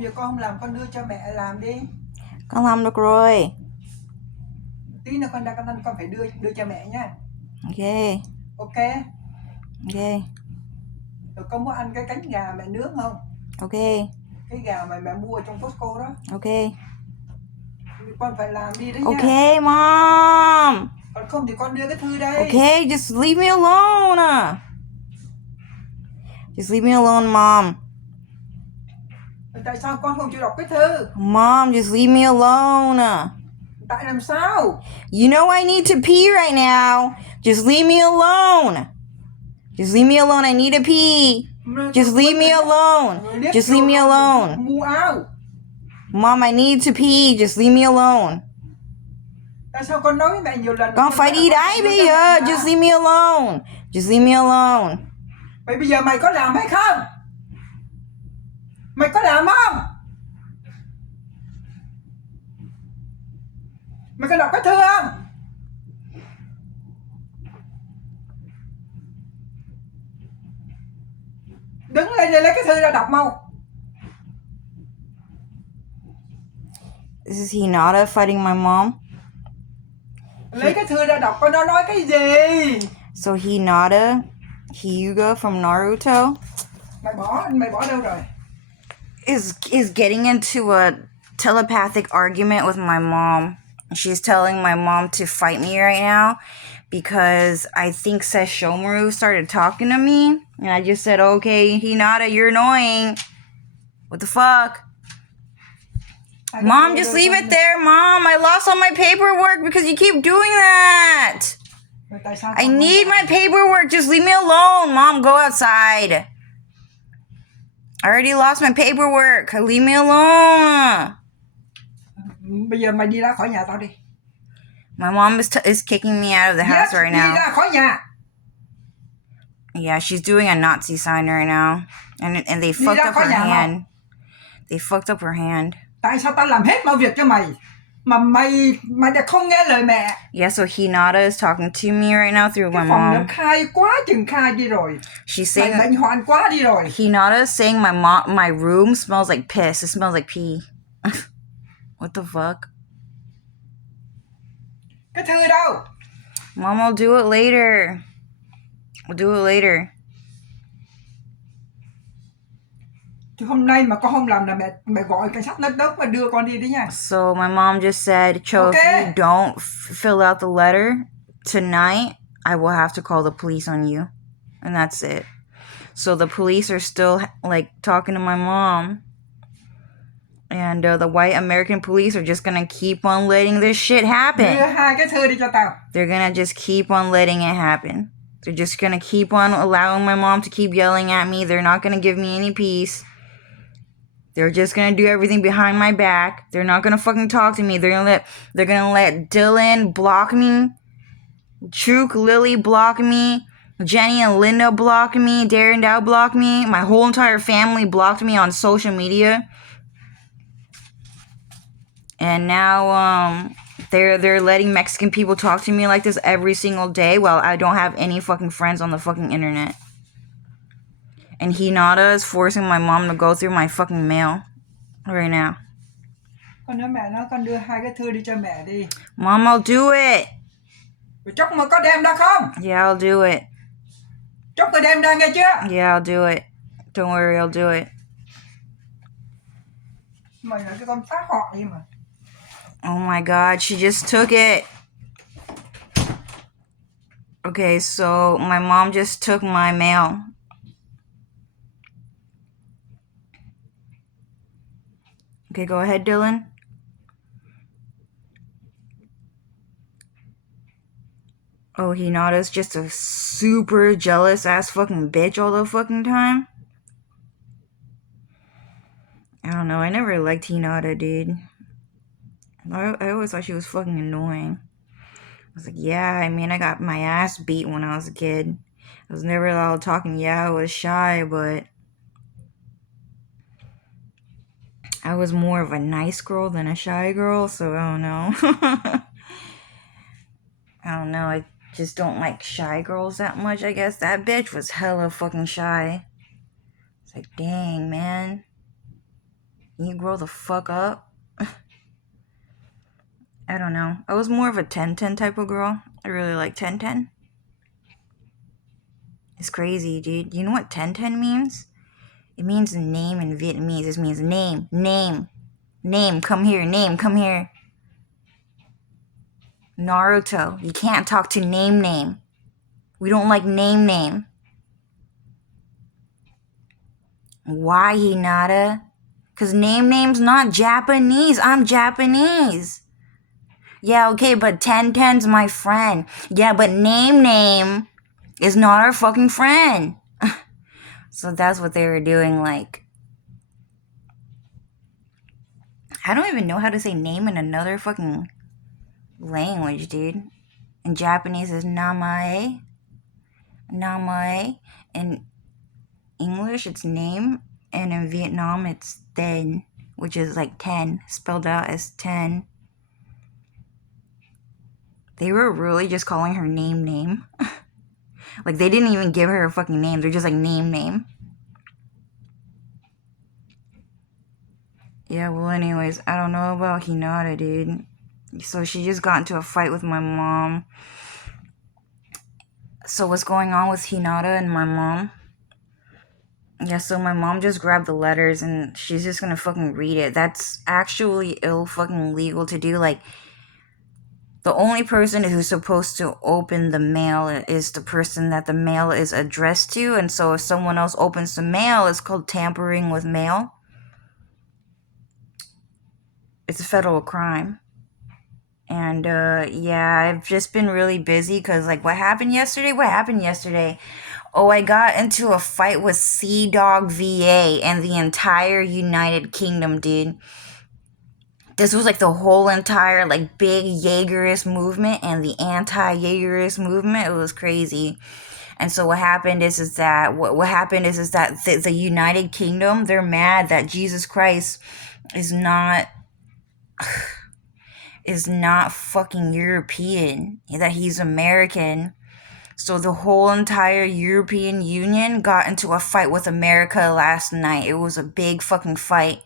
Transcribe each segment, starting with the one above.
Hôm giờ con không làm, con đưa cho mẹ làm đi. Con làm được rồi. Tí nữa con ra con ăn, con phải đưa cho mẹ nha. Ok. Ok. Ok. Rồi con muốn ăn cái cánh gà mẹ nướng không? Ok. Cái gà mà mẹ mua trong Costco đó. Ok. Con phải làm đi đấy nha. Okay, Mom. Còn không thì con đưa cái thư đây. Okay, just leave me alone. Just leave me alone, Mom. Tại sao con không chịu đọc cái thư? Mom, just leave me alone. Tại làm sao? You know I need to pee right now. Just leave me alone. Just leave me alone. I need to pee. Just leave me alone. Just leave me alone. Mua áo. Mom, I need to pee. Just leave me alone. Tại sao con nói với mẹ nhiều lần? Con phải đi đấy bây giờ. Just leave me alone. Just leave me alone. Vậy bây giờ mày có làm hay không? Mày có làm không? Mày có đọc cái thư không? Đứng lên để lấy cái thư ra đọc mau. This is Hinata fighting my mom. Lấy cái thư ra đọc coi nó nói cái gì. So Hinata, Hyuuga from Naruto, Mày bỏ đâu rồi? is getting into a telepathic argument with my mom. She's telling my mom to fight me right now because I think Sesshomaru started talking to me, and I just said, okay, Hinata, you're annoying. What the fuck? Mom, just leave it there, Mom. I lost all my paperwork because you keep doing that. I need my paperwork. Just leave me alone. Mom, go outside. I already lost my paperwork. Leave me alone. Bây giờ mày đi ra khỏi nhà tao đi. My mom is kicking me out of the house right now. Đi ra khỏi nhà. Yeah, she's doing a Nazi sign right now. And they fucked up her hand. They fucked up her hand. Tại sao tao làm hết mọi việc cho mày? Mà mày đã không nghe lời mẹ. Yeah, so Hinata is talking to me right now through my mom. Cái phòng nó khai quá chừng khai đi rồi. She's saying mày bệnh hoạn quá đi rồi. Hinata is saying my room smells like piss. It smells like pee. What the fuck? Cái thư đâu? Mom, I'll do it later. We'll do it later. Thì hôm nay mà con không làm là mẹ gọi cảnh sát đến mà đưa con đi đấy nha. So my mom just said, Cho, okay, if you don't fill out the letter tonight, I will have to call the police on you. And that's it. So the police are still like talking to my mom. And the white American police are just gonna keep on letting this shit happen. Đưa hai cái thư đi cho tao. They're gonna just keep on letting it happen. They're just gonna keep on allowing my mom to keep yelling at me. They're not gonna give me any peace. They're just gonna do everything behind my back. They're not gonna fucking talk to me. They're gonna let Dylan block me. Truk, Lily block me. Jenny and Linda block me. Darren Dow block me. My whole entire family blocked me on social media. And now they're letting Mexican people talk to me like this every single day while I don't have any fucking friends on the fucking internet. And Hinata is forcing my mom to go through my fucking mail right now. Con nói mẹ nó con đưa hai cái thư đi cho mẹ đi. Mom, I'll do it. Chốc mà có đem ra không? Yeah, I'll do it. Chốc mà đem ra nghe chưa? Yeah, I'll do it. Don't worry, I'll do it. Mày là cái con phá hoại gì mà. Oh my god, she just took it. Okay, so my mom just took my mail. Okay, go ahead, Dylan. Oh, Hinata's just a super jealous ass fucking bitch all the fucking time. I don't know, I never liked Hinata, dude. I always thought she was fucking annoying. I was like, yeah, I mean, I got my ass beat when I was a kid. I was never allowed talking. Yeah, I was shy, but I was more of a nice girl than a shy girl, so I don't know. I don't know, I just don't like shy girls that much, I guess. That bitch was hella fucking shy. It's like, dang, man. Can you grow the fuck up? I don't know. I was more of a 10-10 type of girl. I really like 10-10. It's crazy, dude. You know what 10-10 means? It means name in Vietnamese. It means name, name, name, come here, name, come here. Naruto, you can't talk to name name. We don't like name name. Why, Hinata? Because name name's not Japanese. I'm Japanese. Yeah, okay, but 10-10's my friend. Yeah, but name name is not our fucking friend. So that's what they were doing, like. I don't even know how to say name in another fucking language, dude. In Japanese is namae. Namae. In English, it's name. And in Vietnam, it's ten, which is like 10, spelled out as 10. They were really just calling her name. Like, they didn't even give her a fucking name. They're just like, name. Yeah, well, anyways, I don't know about Hinata, dude. So she just got into a fight with my mom. So what's going on with Hinata and my mom? Yeah, so my mom just grabbed the letters and she's just gonna fucking read it. That's actually ill fucking legal to do. Like, the only person who's supposed to open the mail is the person that the mail is addressed to. And so if someone else opens the mail, it's called tampering with mail. It's a federal crime. And yeah, I've just been really busy because, like, what happened yesterday? Oh, I got into a fight with Sea Dog VA and the entire United Kingdom, dude. This was like the whole entire like big Jaegerist movement and the anti-Jaegerist movement. It was crazy. And so what happened is that the United Kingdom, they're mad that Jesus Christ is not fucking European, that he's American. So the whole entire European Union got into a fight with America last night. It was a big fucking fight.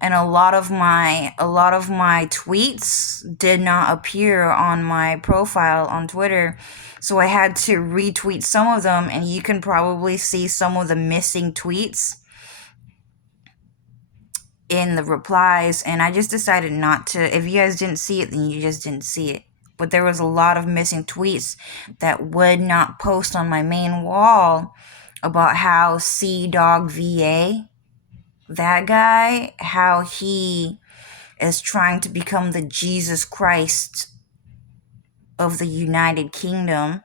And a lot of my tweets did not appear on my profile on Twitter. So I had to retweet some of them, and you can probably see some of the missing tweets in the replies. And I just decided not to. If you guys didn't see it, then you just didn't see it. But there was a lot of missing tweets that would not post on my main wall about how Sea Dog VA, that guy, how he is trying to become the Jesus Christ of the United Kingdom.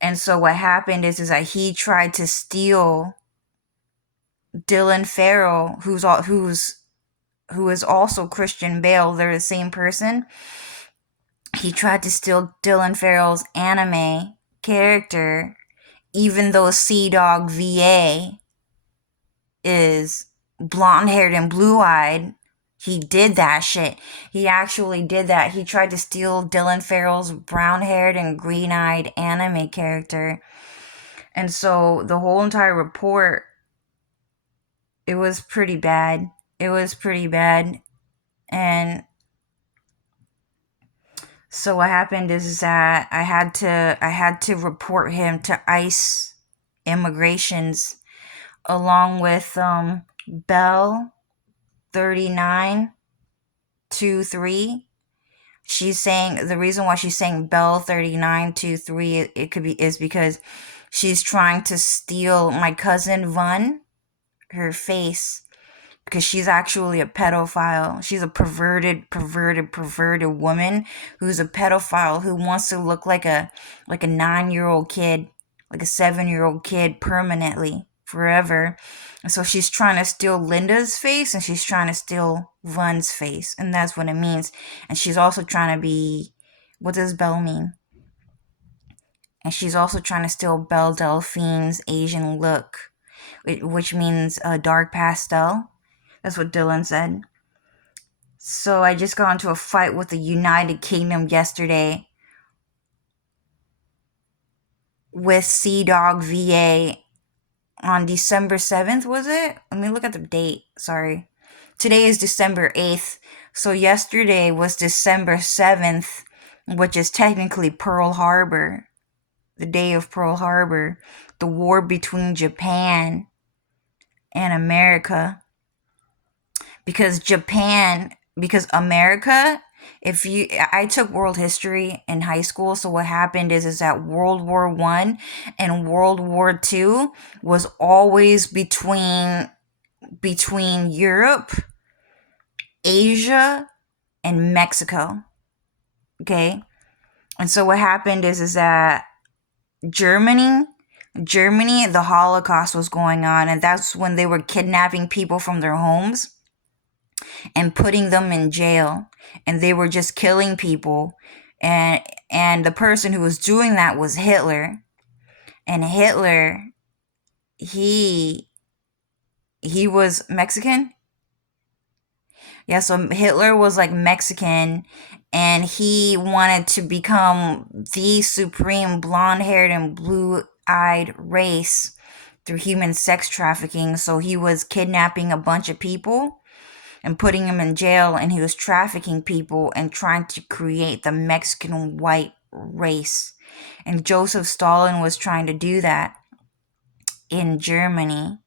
And so what happened is that he tried to steal Dylan Farrell, who is also Christian Bale. They're the same person. He tried to steal Dylan Farrell's anime character, even though Sea Dog VA is blonde haired and blue eyed. He did that shit. He actually did that. He tried to steal Dylan Farrell's brown haired and green eyed anime character. And so the whole entire report, it was pretty bad. And so what happened is that I had to report him to ICE immigrations along with Bell 3923. She's saying the reason why she's saying Bell 3923 is because she's trying to steal my cousin Vun, her face, because she's actually a pedophile. She's a perverted woman who's a pedophile who wants to look like a 9-year-old kid, like a 7-year-old kid permanently, forever. And so she's trying to steal Linda's face and she's trying to steal Vun's face. And that's what it means. And she's also trying to be, what does Belle mean? And she's also trying to steal Belle Delphine's Asian look, which means dark pastel. That's what Dylan said. So I just got into a fight with the United Kingdom yesterday with Sea Dog VA on December 7th, was it? Let me look at the date. Sorry. Today is December 8th. So yesterday was December 7th, which is technically Pearl Harbor, the day of Pearl Harbor, the war between Japan and America. Because America, I took world history in high school, so what happened is that World War One and World War Two was always between Europe, Asia, and Mexico. Okay, and so what happened is that Germany, the Holocaust was going on, and that's when they were kidnapping people from their homes and putting them in jail, and they were just killing people, and the person who was doing that was Hitler. And Hitler, he was Mexican. Yeah, so Hitler was like Mexican, and he wanted to become the supreme blonde-haired and blue-eyed race through human sex trafficking. So he was kidnapping a bunch of people and putting him in jail, and he was trafficking people and trying to create the Mexican white race. And Joseph Stalin was trying to do that in Germany.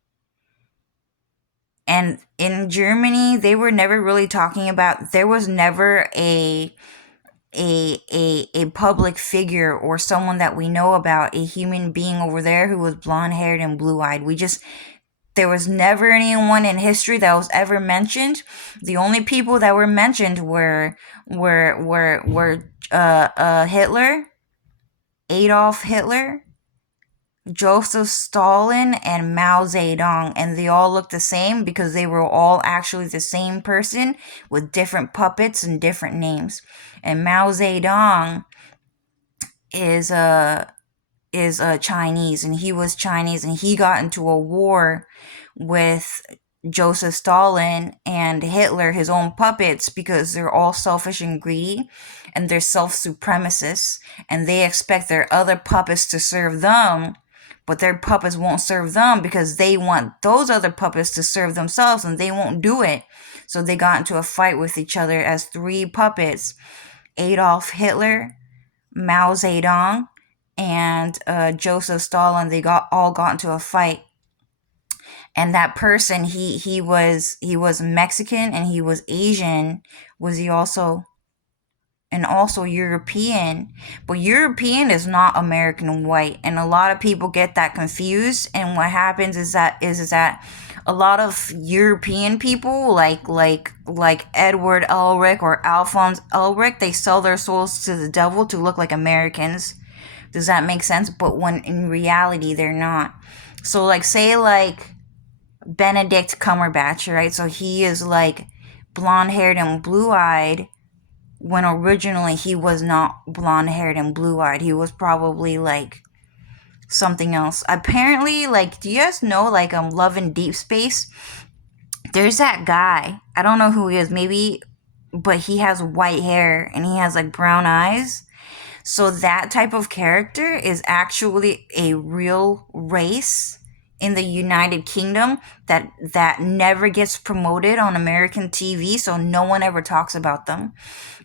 And in Germany, they were never really talking about, there was never a public figure or someone that we know about, a human being over there who was blonde haired and blue eyed. There was never anyone in history that was ever mentioned. The only people that were mentioned were Hitler, Adolf Hitler, Joseph Stalin, and Mao Zedong, and they all looked the same because they were all actually the same person with different puppets and different names. And Mao Zedong is Chinese, and he was Chinese, and he got into a war with Joseph Stalin and Hitler, his own puppets, because they're all selfish and greedy, and they're self-supremacists, and they expect their other puppets to serve them, but their puppets won't serve them because they want those other puppets to serve themselves, and they won't do it. So they got into a fight with each other as three puppets: Adolf Hitler, Mao Zedong, and Joseph Stalin. They all got into a fight, and that person, he was Mexican, and he was Asian. Was he also? And also European. But European is not American white, and a lot of people get that confused. And what happens is that a lot of European people, like Edward Elric or Alphonse Elric, they sell their souls to the devil to look like Americans. Does that make sense? But when in reality they're not. So like, say like Benedict Cumberbatch, right? So he is like blonde-haired and blue-eyed, when originally he was not blonde-haired and blue-eyed. He was probably like something else. Apparently, like, do you guys know, like, Love in Deep Space? There's that guy. I don't know who he is. Maybe, but he has white hair and he has like brown eyes. So that type of character is actually a real race in the United Kingdom that never gets promoted on American TV, so no one ever talks about them.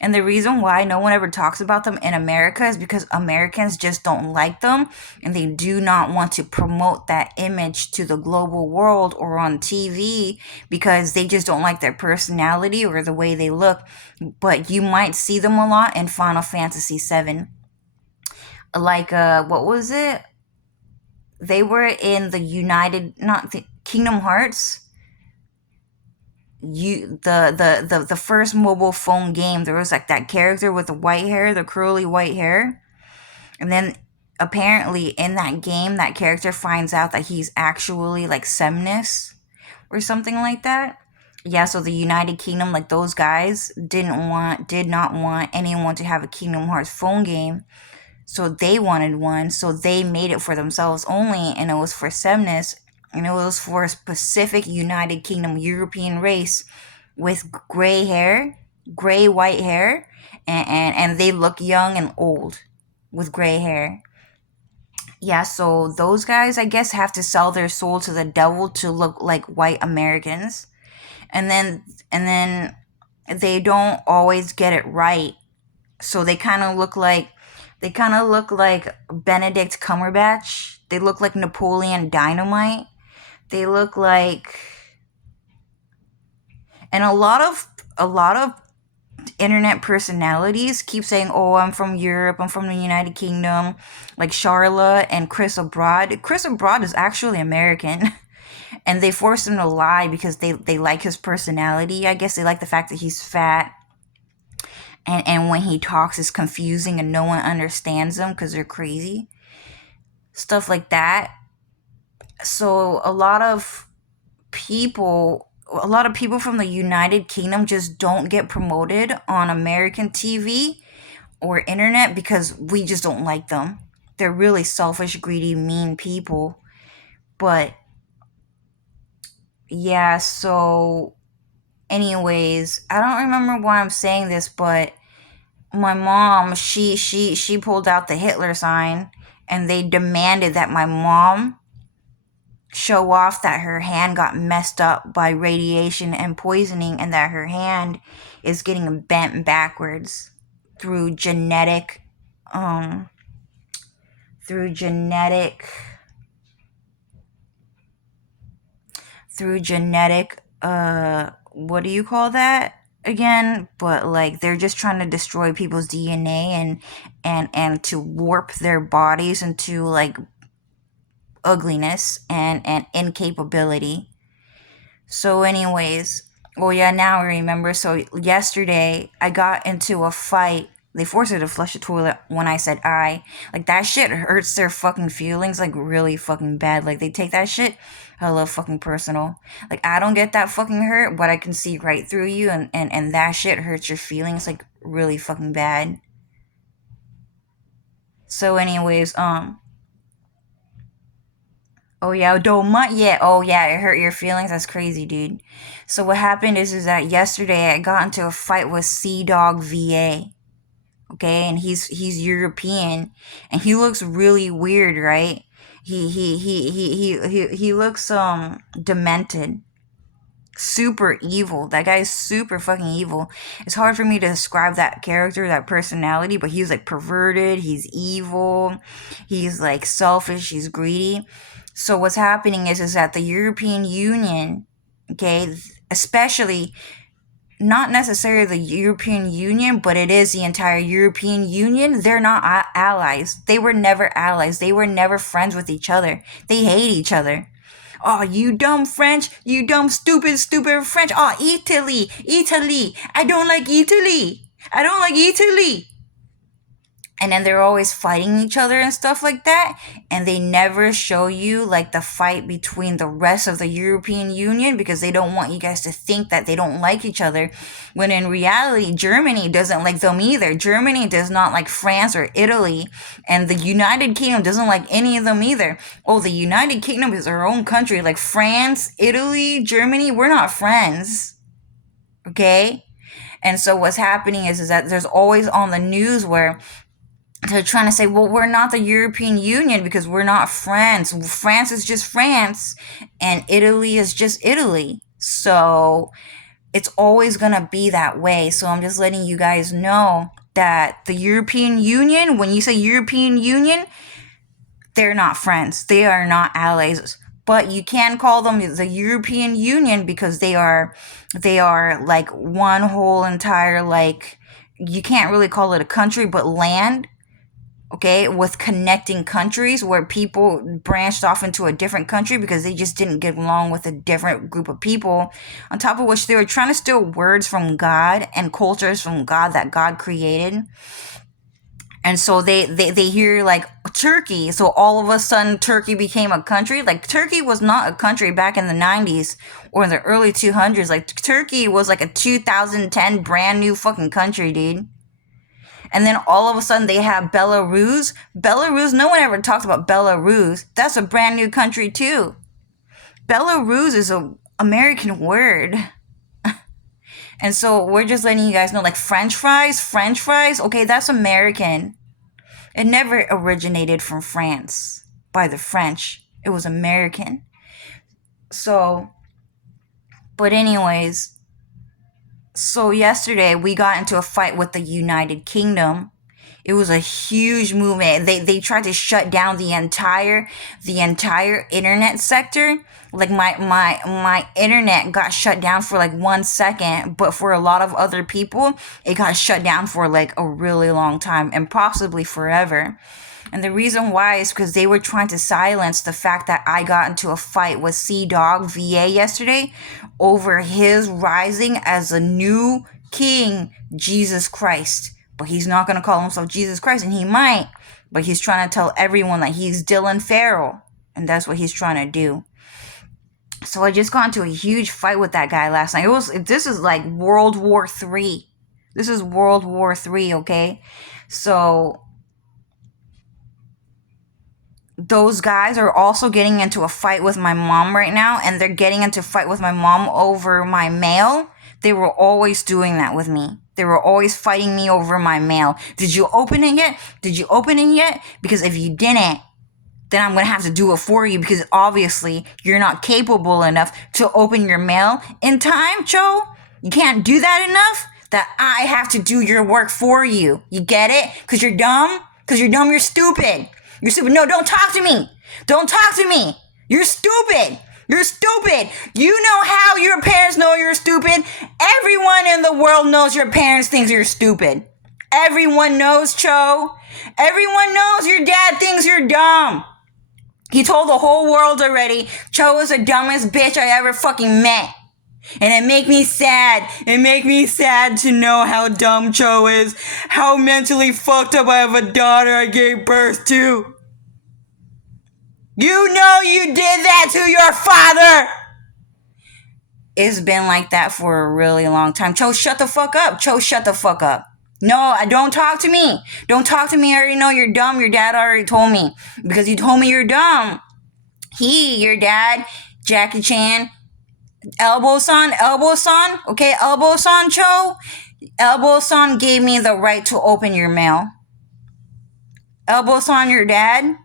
And the reason why no one ever talks about them in America is because Americans just don't like them, and they do not want to promote that image to the global world or on TV because they just don't like their personality or the way they look. But you might see them a lot in Final Fantasy VII. Like, what was it? They were in the not the Kingdom Hearts. The first mobile phone game, there was like that character with the white hair, the curly white hair. And then apparently in that game, that character finds out that he's actually like Semnis or something like that. Yeah, so the United Kingdom, like those guys did not want anyone to have a Kingdom Hearts phone game. So they wanted one, so they made it for themselves only, and it was for Semnis, and it was for a specific United Kingdom European race with gray hair, gray white hair, and they look young and old with gray hair. Yeah, so those guys, I guess, have to sell their soul to the devil to look like white Americans. and then they don't always get it right. So they kind of look like Benedict Cumberbatch. They look like Napoleon Dynamite. They look like, and a lot of internet personalities keep saying, "Oh, I'm from Europe. I'm from the United Kingdom." Like Charlotte and Chris Abroad. Chris Abroad is actually American. And they force him to lie because they like his personality. I guess they like the fact that he's fat. And when he talks, it's confusing and no one understands them because they're crazy. Stuff like that. So a lot of people from the United Kingdom just don't get promoted on American TV or internet because we just don't like them. They're really selfish, greedy, mean people. But yeah, so anyways, I don't remember why I'm saying this, but my mom, she pulled out the Hitler sign, and they demanded that my mom show off that her hand got messed up by radiation and poisoning, and that her hand is getting bent backwards through genetic um through genetic what do you call that again? But like, they're just trying to destroy people's DNA and to warp their bodies into like ugliness and incapability. So anyways, oh yeah, now I remember. So yesterday I got into a fight. They forced her to flush the toilet when I said I. Like, that shit hurts their fucking feelings, like, really fucking bad. Like, they take that shit hella fucking personal. Like, I don't get that fucking hurt, but I can see right through you, and that shit hurts your feelings, like, really fucking bad. So anyways, oh yeah, oh yeah, it hurt your feelings. That's crazy, dude. So what happened is that yesterday I got into a fight with Sea Dog VA. Okay, and he's European, and he looks really weird, right? He looks demented, super evil. That guy's super fucking evil. It's hard for me to describe that character, that personality, but he's like perverted, he's evil, he's like selfish, he's greedy. So what's happening is that the European Union, okay, especially, not necessarily the European Union, but it is the entire European Union. They're not allies. They were never allies. They were never friends with each other. They hate each other. Oh, you dumb French. You dumb, stupid French. Oh, Italy. I don't like Italy. I don't like Italy. And then they're always fighting each other and stuff like that, and they never show you like the fight between the rest of the European Union because they don't want you guys to think that they don't like each other, when in reality Germany doesn't like them either. Germany does not like France or Italy, and the United Kingdom doesn't like any of them either. Oh, the United Kingdom is their own country. Like France, Italy, Germany, we're not friends, okay? And so what's happening is that there's always on the news where they're trying to say, well, we're not the European Union because we're not friends. France is just France, and Italy is just Italy. So it's always going to be that way. So I'm just letting you guys know that the European Union, when you say European Union, they're not friends. They are not allies. But you can call them the European Union because they are like one whole entire, like, you can't really call it a country, but land, okay, with connecting countries where people branched off into a different country because they just didn't get along with a different group of people, on top of which they were trying to steal words from God and cultures from God that God created. And so they hear like Turkey, so all of a sudden Turkey became a country. Like, Turkey was not a country back in the 90s or in the early 200s. Like, Turkey was like a 2010 brand new fucking country, dude. And then all of a sudden they have Belarus. Belarus, no one ever talks about Belarus. That's a brand new country too. Belarus is an American word. And so we're just letting you guys know, like, French fries, okay, that's American. It never originated from France by the French. It was American. So But anyways, so yesterday we got into a fight with the United Kingdom. It was a huge movement. They tried to shut down the entire internet sector. Like my internet got shut down for like 1 second, but for a lot of other people, it got shut down for like a really long time and possibly forever. And the reason why is because they were trying to silence the fact that I got into a fight with Sea Dog VA yesterday over his rising as a new king, Jesus Christ. But he's not going to call himself Jesus Christ, and he might. But he's trying to tell everyone that he's Dylan Farrell, and that's what he's trying to do. So I just got into a huge fight with that guy last night. This is like World War III. This is World War III, okay? So those guys are also getting into a fight with my mom right now, and they're getting into a fight with my mom over my mail. They were always doing that with me. They were always fighting me over my mail. Did you open it yet? Did you open it yet? Because if you didn't, then I'm going to have to do it for you, because obviously you're not capable enough to open your mail in time, Joe. You can't do that enough that I have to do your work for you. You get it? Because you're dumb? Because you're dumb, you're stupid. You're stupid. No, don't talk to me. Don't talk to me. You're stupid. You're stupid. You know how your parents know you're stupid? Everyone in the world knows your parents think you're stupid. Everyone knows, Cho. Everyone knows your dad thinks you're dumb. He told the whole world already, Cho is the dumbest bitch I ever fucking met. And it make me sad. It make me sad to know how dumb Cho is. How mentally fucked up I have a daughter I gave birth to. You know you did that to your father. It's been like that for a really long time. Cho, shut the fuck up. Cho, shut the fuck up. No, don't talk to me. Don't talk to me. I already know you're dumb. Your dad already told me. Because he told me you're dumb. Your dad, Jackie Chan, Elbow-san, okay, Elbow-san, Cho. Elbow-san gave me the right to open your mail. Elbow-san, your dad,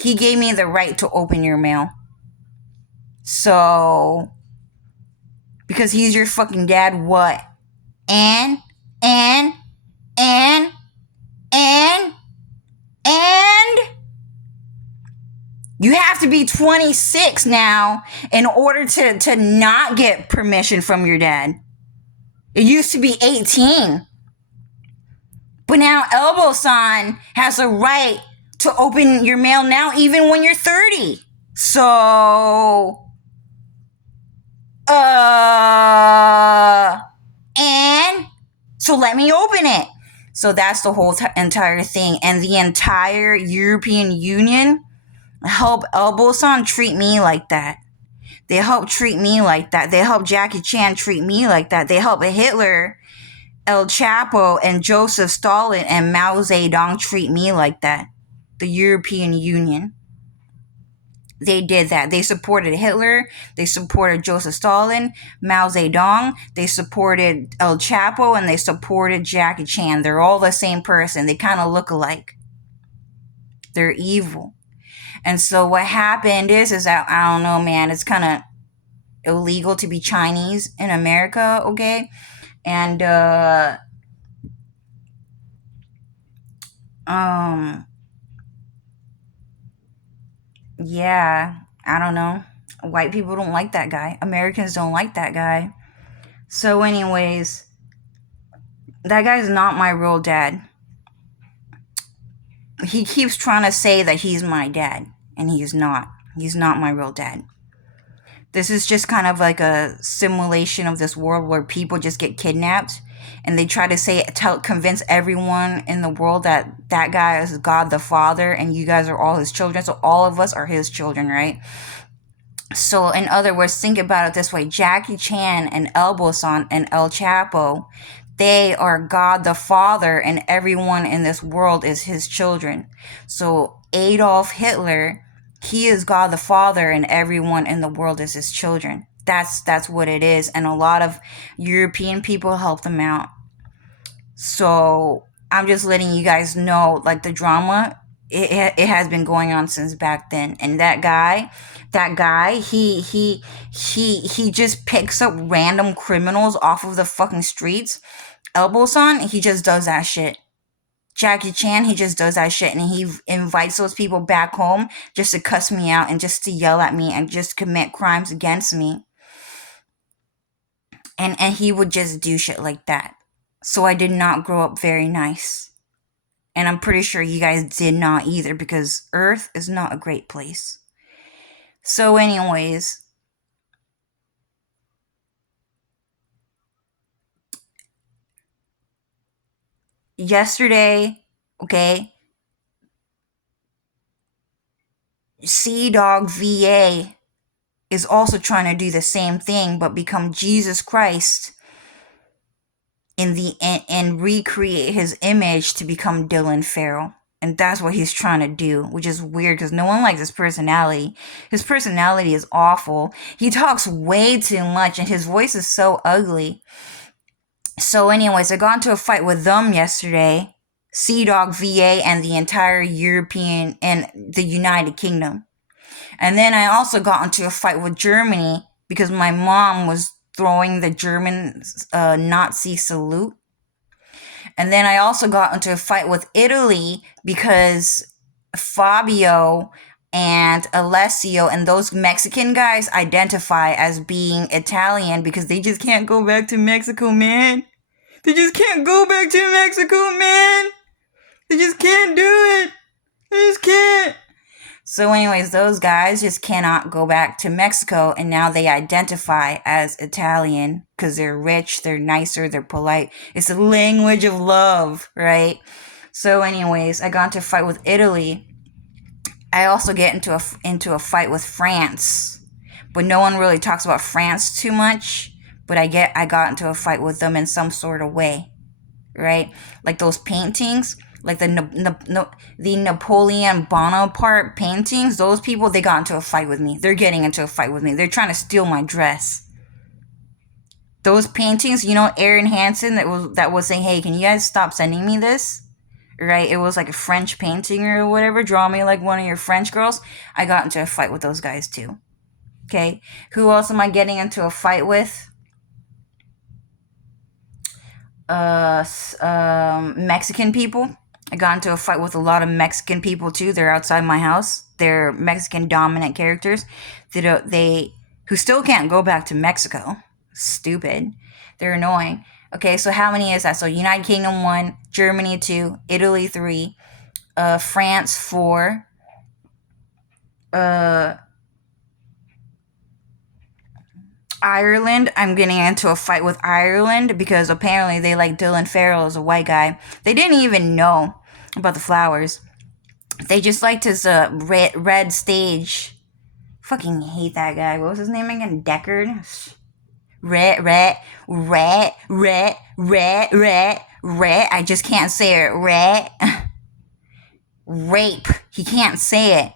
he gave me the right to open your mail. So, because he's your fucking dad, what? And you have to be 26 now in order to not get permission from your dad. It used to be 18. But now Elbow-san has a right to open your mail now even when you're 30. So, and so let me open it. So that's the whole entire thing. And the entire European Union help Elbow-san treat me like that. They help treat me like that. They help Jackie Chan treat me like that. They help Hitler, El Chapo, and Joseph Stalin and Mao Zedong treat me like that. The European Union. They did that. They supported Hitler. They supported Joseph Stalin, Mao Zedong. They supported El Chapo, and they supported Jackie Chan. They're all the same person. They kind of look alike. They're evil. And so what happened is that, I don't know, man, it's kind of illegal to be Chinese in America, okay? And, yeah, I don't know. White people don't like that guy. Americans don't like that guy. So anyways, that guy's not my real dad. He keeps trying to say that he's my dad, and he's not. He's not my real dad. This is just kind of like a simulation of this world where people just get kidnapped, and they try to convince everyone in the world that that guy is God the Father, and you guys are all his children. So all of us are his children, right? So in other words, think about it this way: Jackie Chan and Elbow-san and El Chapo, they are God the Father, and everyone in this world is his children. So Adolf Hitler, he is God the Father, and everyone in the world is his children. That's what it is. And a lot of European people help them out. So I'm just letting you guys know, like, the drama, it has been going on since back then. And that guy that guy, he just picks up random criminals off of the fucking streets. Elbow-san, he just does that shit. Jackie Chan, he just does that shit, and he invites those people back home just to cuss me out and just to yell at me and just commit crimes against me. And he would just do shit like that. So I did not grow up very nice. And I'm pretty sure you guys did not either, because Earth is not a great place. So anyways, yesterday, okay, Sea Dog VA is also trying to do the same thing, but become Jesus Christ and recreate his image to become Dylan Farrell. And that's what he's trying to do, which is weird because no one likes his personality. His personality is awful. He talks way too much and his voice is so ugly. So anyways, I got into a fight with them yesterday. Sea Dog VA and the entire European and the United Kingdom. And then I also got into a fight with Germany because my mom was throwing the German Nazi salute. And then I also got into a fight with Italy because Fabio and Alessio and those Mexican guys identify as being Italian because they just can't go back to Mexico, man. They just can't go back to Mexico, man. They just can't do it. They just can't. So anyways, those guys just cannot go back to Mexico, and now they identify as Italian because they're rich, they're nicer, they're polite. It's a language of love, right? So anyways, I got into a fight with Italy. I also get into a fight with France, but no one really talks about France too much. But I got into a fight with them in some sort of way, right? Like those paintings. Like the Napoleon Bonaparte paintings, those people, they got into a fight with me. They're getting into a fight with me. They're trying to steal my dress. Those paintings, you know, Aaron Hansen that was saying, hey, can you guys stop sending me this? Right? It was like a French painting or whatever. Draw me like one of your French girls. I got into a fight with those guys too. Okay? Who else am I getting into a fight with? Mexican people. I got into a fight with a lot of Mexican people too. They're outside my house. They're Mexican dominant characters. They who still can't go back to Mexico. Stupid. They're annoying. Okay, so how many is that? So United Kingdom 1, Germany 2, Italy 3, France 4, Ireland, I'm getting into a fight with Ireland because apparently they like Dylan Farrell as a white guy. They didn't even know about the flowers. They just liked his red stage. Fucking hate that guy. What was his name again? Deckard? Rat. I just can't say it. Rat. Rape. He can't say it.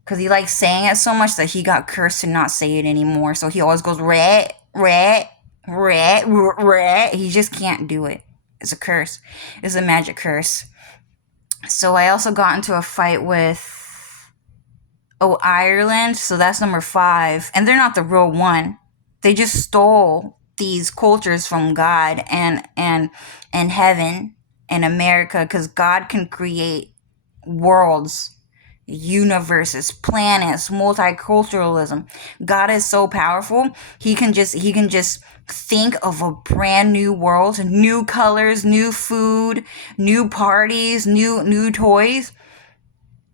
Because he likes saying it so much that he got cursed to not say it anymore. So he always goes, rat. He just can't do it. It's a curse. It's a magic curse. So I also got into a fight with, Ireland. So that's number 5. And they're not the real one. They just stole these cultures from God and heaven and America. Because God can create worlds, universes, planets, multiculturalism. God is so powerful. He can just think of a brand new world, new colors, new food, new parties, new toys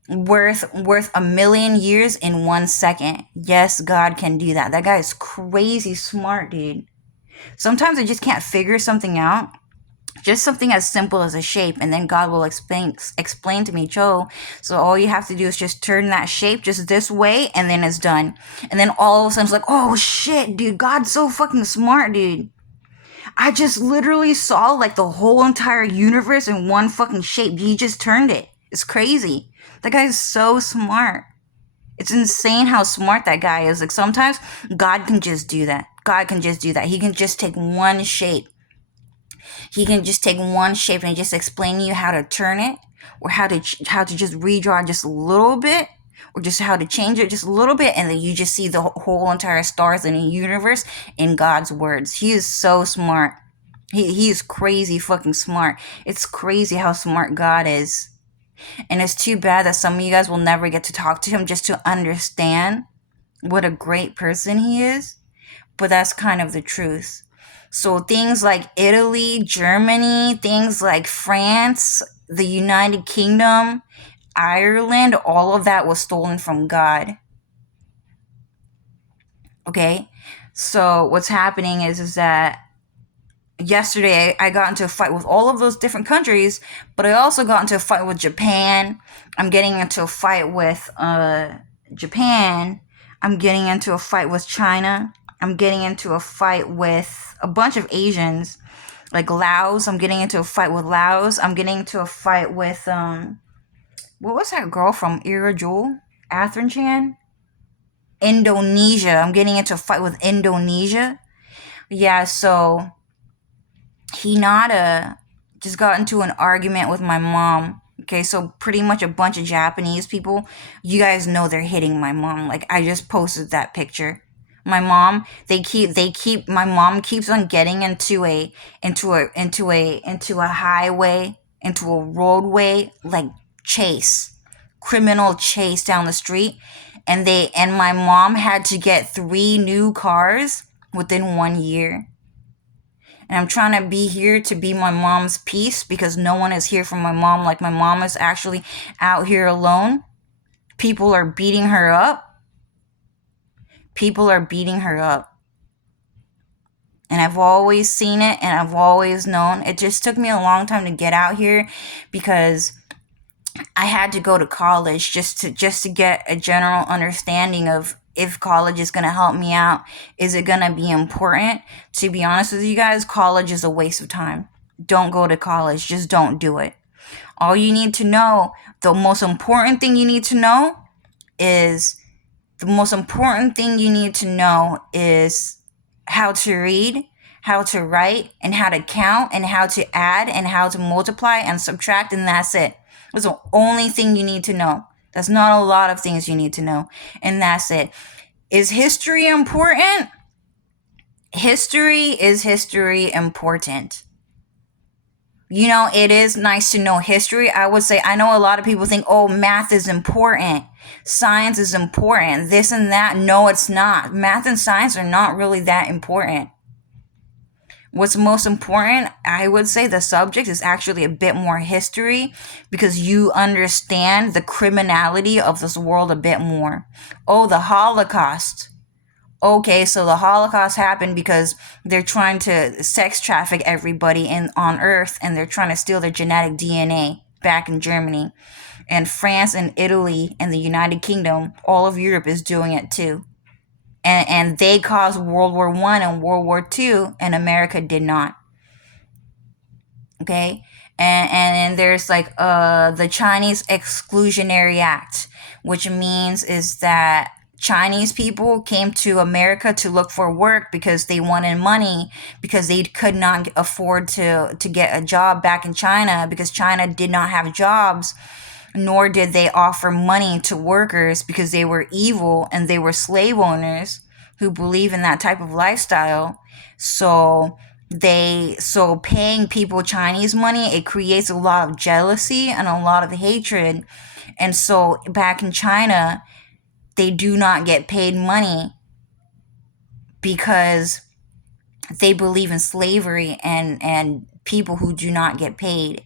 worth 1,000,000 years in 1 second. Yes, God can do that. That guy is crazy smart, dude. Sometimes I just can't figure something out. Just something as simple as a shape, and then God will explain to me, Joe. So all you have to do is just turn that shape just this way, and then it's done. And then all of a sudden it's like, oh shit, dude, God's so fucking smart, dude. I just literally saw like the whole entire universe in one fucking shape. He just turned it. It's crazy. That guy is so smart. It's insane how smart that guy is. Like sometimes God can just do that. God can just do that. He can just take one shape. He can just take one shape and just explain to you how to turn it, or how to just redraw just a little bit, or just how to change it just a little bit, and then you just see the whole entire stars in the universe in God's words. He is so smart. He is crazy fucking smart. It's crazy how smart God is. And it's too bad that some of you guys will never get to talk to him just to understand what a great person he is. But that's kind of the truth. So things like Italy, Germany, things like France, the United Kingdom, Ireland, all of that was stolen from God. Okay? So what's happening is that yesterday I got into a fight with all of those different countries, but I also got into a fight with Japan. I'm getting into a fight with Japan. I'm getting into a fight with China. I'm getting into a fight with a bunch of Asians, like Laos. I'm getting into a fight with Laos. I'm getting into a fight with what was that girl from Irajul? Athranchan? Indonesia. I'm getting into a fight with Indonesia. Yeah, so Hinata just got into an argument with my mom. Okay, so pretty much a bunch of Japanese people. You guys know they're hitting my mom. Like, I just posted that picture. My mom, my mom keeps on getting into a highway, into a roadway, like chase, criminal chase down the street. And my mom had to get 3 new cars within 1 year. And I'm trying to be here to be my mom's peace, because no one is here for my mom. Like, my mom is actually out here alone. People are beating her up. People are beating her up. And I've always seen it, and I've always known. It just took me a long time to get out here, because I had to go to college just to get a general understanding of if college is going to help me out. Is it going to be important? To be honest with you guys, college is a waste of time. Don't go to college. Just don't do it. All you need to know, the most important thing you need to know is how to read, how to write, and how to count, and how to add, and how to multiply and subtract, and that's it. That's the only thing you need to know. That's not a lot of things you need to know, and that's it. Is history important? History important. You know, it is nice to know history. I would say, I know a lot of people think, oh, math is important. Science is important. This and that. No, it's not. Math and science are not really that important. What's most important, I would say the subject is actually a bit more history, because you understand the criminality of this world a bit more. Oh, the Holocaust. Okay, so the Holocaust happened because they're trying to sex traffic everybody on Earth, and they're trying to steal their genetic DNA back in Germany. And France and Italy and the United Kingdom, all of Europe is doing it too. And they caused World War I and World War II, and America did not. Okay? And there's like the Chinese Exclusionary Act, which means is that Chinese people came to America to look for work because they wanted money, because they could not afford to get a job back in China, because China did not have jobs, nor did they offer money to workers, because they were evil and they were slave owners who believe in that type of lifestyle. So paying people Chinese money, it creates a lot of jealousy and a lot of hatred. And so back in China, they do not get paid money because they believe in slavery and people who do not get paid.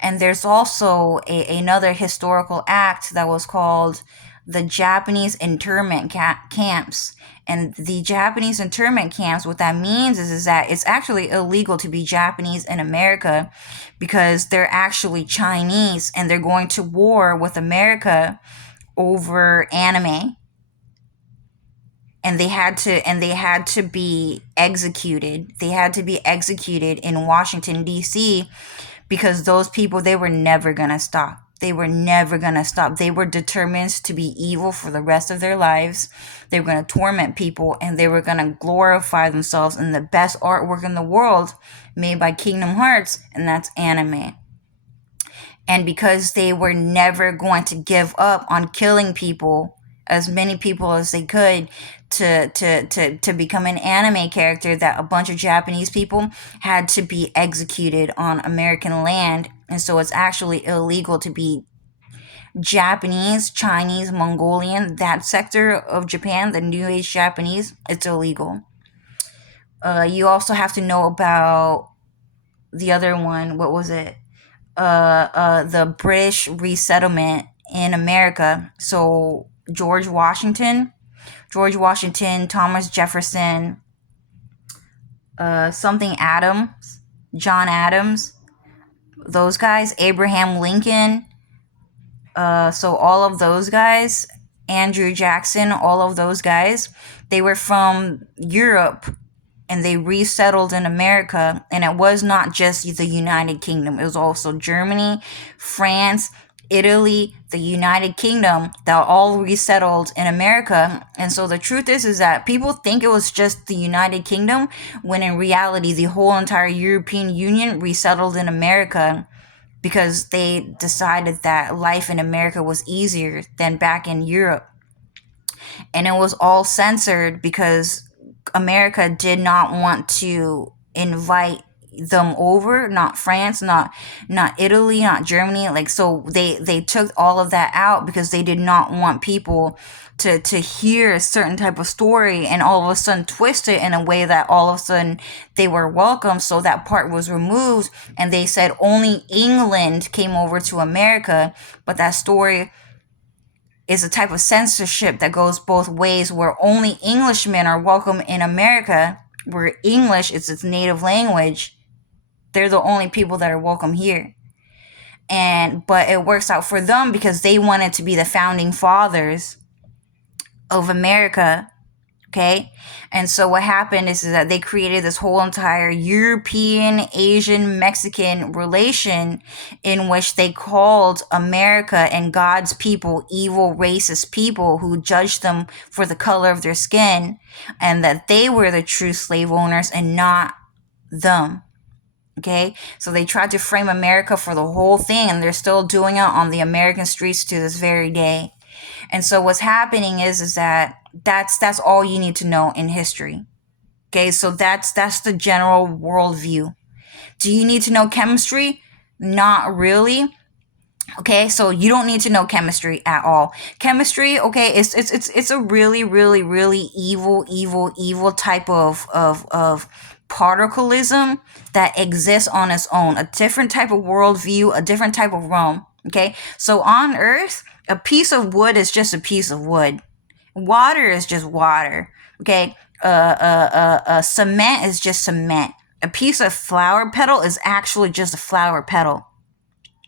And there's also another historical act that was called the Japanese internment camps. And the Japanese internment camps, what that means is that it's actually illegal to be Japanese in America, because they're actually Chinese and they're going to war with America over anime. And they had to be executed. They had to be executed in Washington, D.C., because those people, they were never going to stop. They were never going to stop. They were determined to be evil for the rest of their lives. They were going to torment people, and they were going to glorify themselves in the best artwork in the world made by Kingdom Hearts, and that's anime. And because they were never going to give up on killing people, as many people as they could, to become an anime character, that a bunch of Japanese people had to be executed on American land. And so it's actually illegal to be Japanese, Chinese, Mongolian, that sector of Japan, the New Age Japanese, it's illegal. You also have to know about the other one. What was it? The British resettlement in America. So George Washington, Thomas Jefferson, something Adams, John Adams, those guys, Abraham Lincoln. So all of those guys, Andrew Jackson, all of those guys, they were from Europe and they resettled in America. And it was not just the United Kingdom. It was also Germany, France, Italy, the United Kingdom that all resettled in America. And so the truth is that people think it was just the United Kingdom, when in reality the whole entire European Union resettled in America, because they decided that life in America was easier than back in Europe. And it was all censored because America did not want to invite them over, not France, not Italy, not Germany. Like, so they took all of that out because they did not want people to hear a certain type of story and all of a sudden twist it in a way that all of a sudden they were welcome. So that part was removed, and they said only England came over to America. But that story is a type of censorship that goes both ways, where only Englishmen are welcome in America, where English is its native language. They're the only people that are welcome here. But it works out for them because they wanted to be the founding fathers of America. Okay. And so what happened is that they created this whole entire European, Asian, Mexican relation in which they called America and God's people evil, racist people who judged them for the color of their skin, and that they were the true slave owners and not them. Okay. So they tried to frame America for the whole thing, and they're still doing it on the American streets to this very day. And so what's happening is that that's all you need to know in history. Okay, so that's the general worldview. Do you need to know chemistry? Not really. Okay, so you don't need to know chemistry at all. Chemistry, okay, it's a really, really, really evil type of particleism that exists on its own. A different type of worldview, a different type of realm. Okay, so on Earth, a piece of wood is just a piece of wood. Water is just water. Okay, cement is just cement. A piece of flower petal is actually just a flower petal.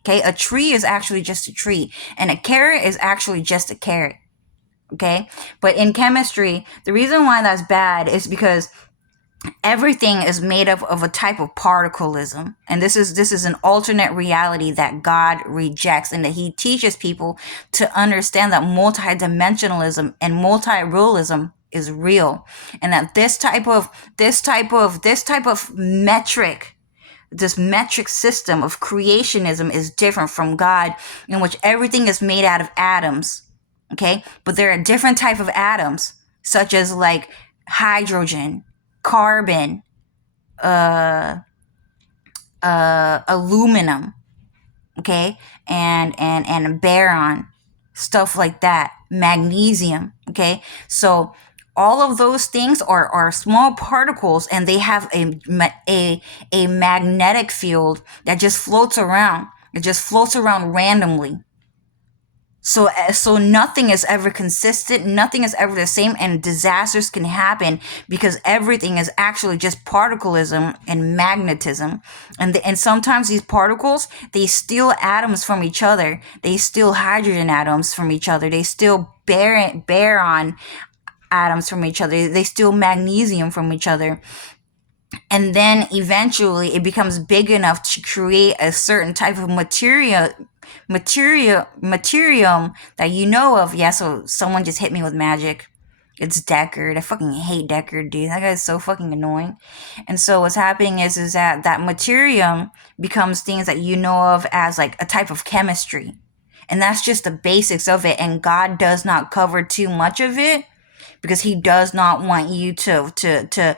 Okay, a tree is actually just a tree, and a carrot is actually just a carrot. Okay, but in chemistry, the reason why that's bad is because everything is made up of a type of particleism, and this is an alternate reality that God rejects, and that He teaches people to understand that multidimensionalism and multi-realism is real, and that this type of metric, this metric system of creationism is different from God, in which everything is made out of atoms. Okay, but there are different type of atoms, such as like hydrogen, carbon, aluminum, okay, and baron, stuff like that, magnesium. Okay, so all of those things are small particles, and they have a magnetic field that just floats around. It just floats around randomly. So nothing is ever consistent, nothing is ever the same, and disasters can happen because everything is actually just particleism and magnetism. And sometimes these particles, they steal atoms from each other. They steal hydrogen atoms from each other. They steal baron atoms from each other. They steal magnesium from each other. And then eventually it becomes big enough to create a certain type of materium that you know of. Yeah, so someone just hit me with magic. It's Deckard. I fucking hate Deckard, dude. That guy's so fucking annoying. And so what's happening is that materium becomes things that you know of as like a type of chemistry. And that's just the basics of it. And God does not cover too much of it because he does not want you to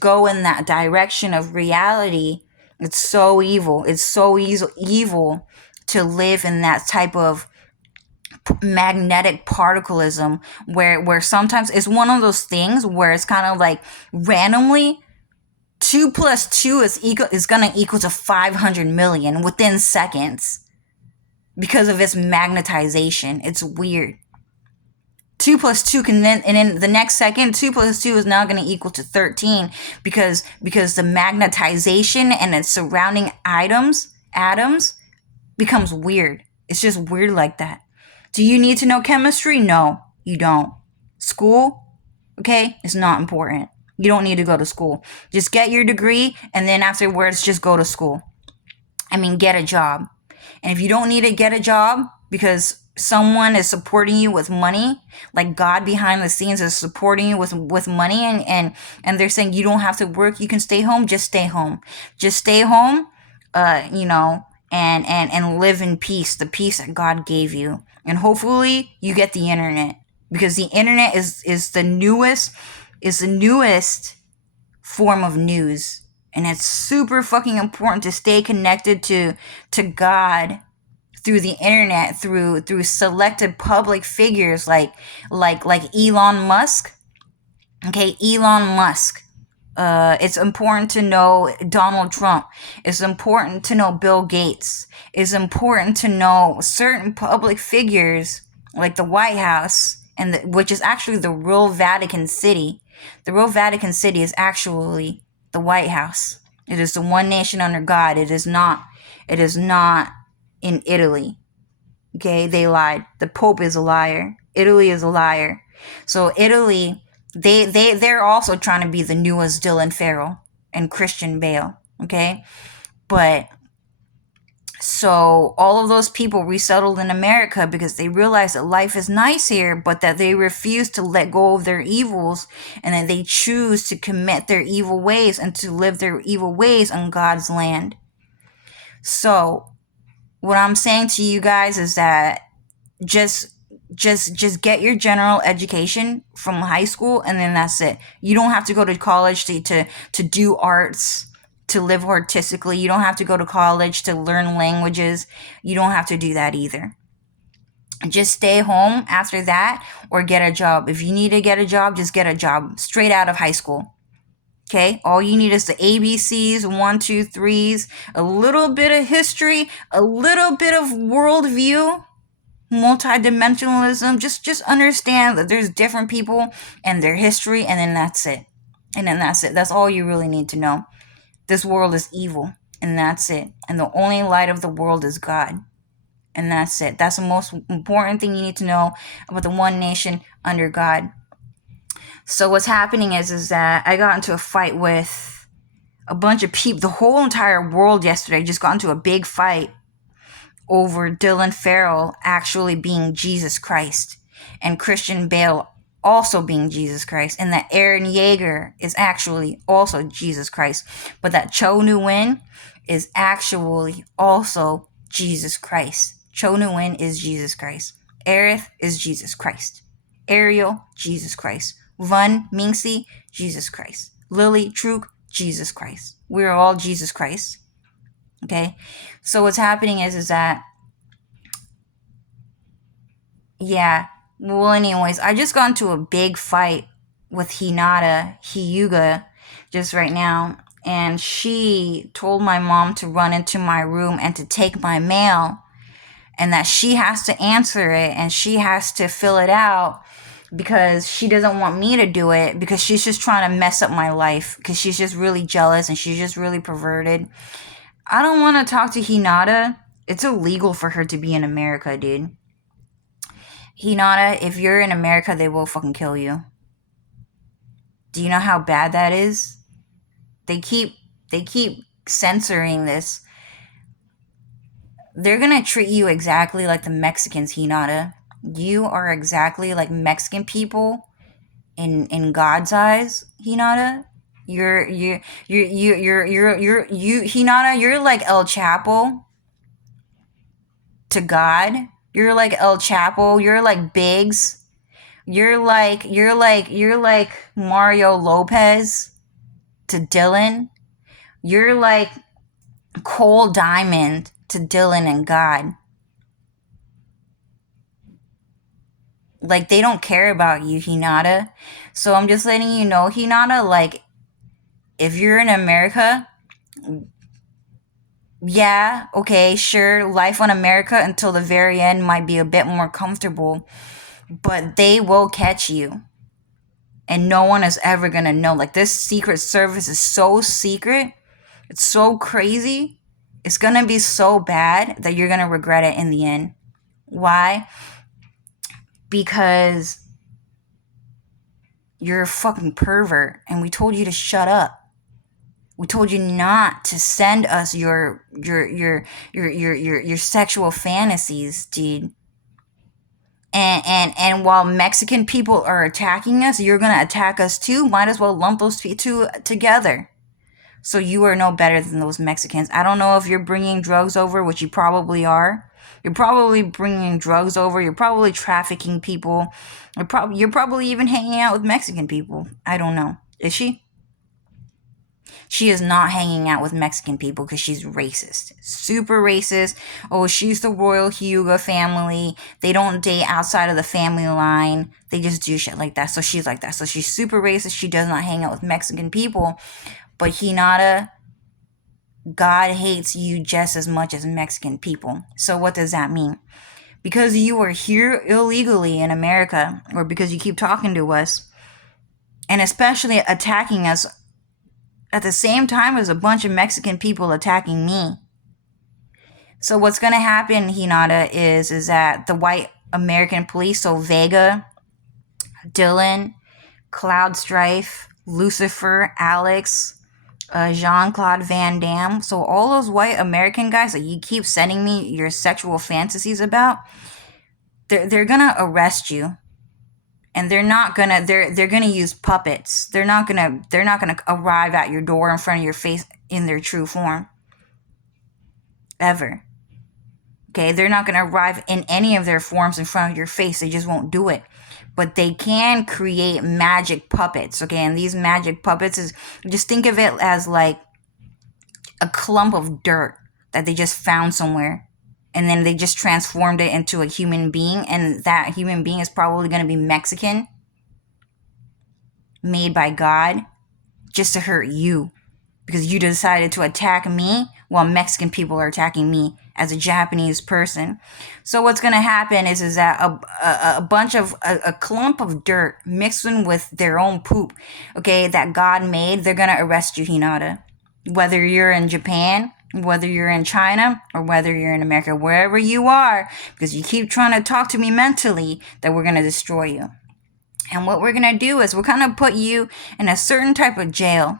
go in that direction of reality. It's so evil. It's so evil to live in that type of magnetic particlism where sometimes it's one of those things where it's kind of like randomly 2 plus 2 is gonna equal to 500 million within seconds because of its magnetization. It's weird. 2 plus 2 can then, and in the next second, 2 plus 2 is now going to equal to 13 because the magnetization and its surrounding atoms becomes weird. It's just weird like that. Do you need to know chemistry? No, you don't. School, okay, it's not important. You don't need to go to school. Just get your degree, and then afterwards, just go to school. I mean, get a job. And if you don't need to get a job because someone is supporting you with money, like God behind the scenes is supporting you with money, and they're saying you don't have to work, you can stay home, just stay home. Just stay home, you know, and live in peace, the peace that God gave you. And hopefully you get the internet, because the internet is the newest form of news. And it's super fucking important to stay connected to God through the internet, through selected public figures like Elon Musk. Okay, Elon Musk. It's important to know Donald Trump. It's important to know Bill Gates. It's important to know certain public figures like the White House, which is actually the real Vatican City. The real Vatican City is actually the White House. It is the one nation under God. It is not in Italy. Okay, they lied. The Pope is a liar. Italy is a liar. So Italy, they're also trying to be the newest Dylan Farrell and Christian Bale. Okay, but so all of those people resettled in America because they realized that life is nice here, but that they refuse to let go of their evils, and that they choose to commit their evil ways and to live their evil ways on God's land. So what I'm saying to you guys is that just get your general education from high school, and then that's it. You don't have to go to college to do arts, to live artistically. You don't have to go to college to learn languages. You don't have to do that either. Just stay home after that, or get a job. If you need to get a job, just get a job straight out of high school. Okay, all you need is the ABCs, 1, 2, 3s, a little bit of history, a little bit of worldview, multidimensionalism. Just understand that there's different people and their history, and then that's it. That's all you really need to know. This world is evil, and that's it. And the only light of the world is God, and that's it. That's the most important thing you need to know about the one nation under God. So what's happening is that I got into a fight with a bunch of people. The whole entire world yesterday just got into a big fight over Dylan Farrell actually being Jesus Christ, and Christian Bale also being Jesus Christ, and that Aaron Yeager is actually also Jesus Christ, but that Cho Nu-Win is actually also Jesus Christ. Cho Nu-Win is Jesus Christ. Aerith is Jesus Christ. Ariel, Jesus Christ. Vun Minxie, Jesus Christ. Lily Truk, Jesus Christ. We're all Jesus Christ. Okay, so what's happening is that, yeah, well, anyways, I just got into a big fight with Hyuuga, just right now, and she told my mom to run into my room and to take my mail, and that she has to answer it, and she has to fill it out, because she doesn't want me to do it, because she's just trying to mess up my life, because she's just really jealous, and she's just really perverted. I don't want to talk to Hinata. It's illegal for her to be in America, dude. Hinata, if you're in America, they will fucking kill you. Do you know how bad that is? They keep censoring this. They're gonna treat you exactly like the Mexicans, Hinata. You are exactly like Mexican people in God's eyes, Hinata. Hinata, you're like El Chapo to God. You're like El Chapo. You're like Biggs. You're like Mario Lopez to Dylan. You're like Cole Diamond to Dylan and God. Like, they don't care about you, Hinata. So I'm just letting you know, Hinata, like, if you're in America, yeah, okay, sure, life on America until the very end might be a bit more comfortable, but they will catch you. And no one is ever gonna know. Like, this Secret Service is so secret. It's so crazy. It's gonna be so bad that you're gonna regret it in the end. Why? Because you're a fucking pervert and we told you to shut up. We told you not to send us your sexual fantasies, dude. And while Mexican people are attacking us, you're gonna attack us too. Might as well lump those two together. So you are no better than those Mexicans. I don't know if you're bringing drugs over, which you probably are. You're probably bringing drugs over. You're probably trafficking people. You're probably even hanging out with Mexican people. I don't know. Is she? She is not hanging out with Mexican people because she's racist. Super racist. Oh, she's the royal Hyuuga family. They don't date outside of the family line. They just do shit like that. So she's like that. So she's super racist. She does not hang out with Mexican people. But Hinata, God hates you just as much as Mexican people. So what does that mean? Because you are here illegally in America, or because you keep talking to us, and especially attacking us at the same time as a bunch of Mexican people attacking me. So what's going to happen, Hinata, is that the white American police, so Vega, Dylan, Cloud Strife, Lucifer, Alex, Jean-Claude Van Damme, so all those white American guys that you keep sending me your sexual fantasies about, they're gonna arrest you. And they're gonna use puppets. They're not gonna arrive at your door in front of your face in their true form. Ever. Okay, they're not gonna arrive in any of their forms in front of your face. They just won't do it. But they can create magic puppets, okay? And these magic puppets is, just think of it as like a clump of dirt that they just found somewhere. And then they just transformed it into a human being. And that human being is probably going to be Mexican, made by God, just to hurt you. Because you decided to attack me while Mexican people are attacking me as a Japanese person. So what's going to happen is that a bunch of, a clump of dirt mixed in with their own poop, okay, that God made, they're going to arrest you, Hinata. Whether you're in Japan, whether you're in China, or whether you're in America, wherever you are, because you keep trying to talk to me mentally, that we're going to destroy you. And what we're going to do is we're going to put you in a certain type of jail,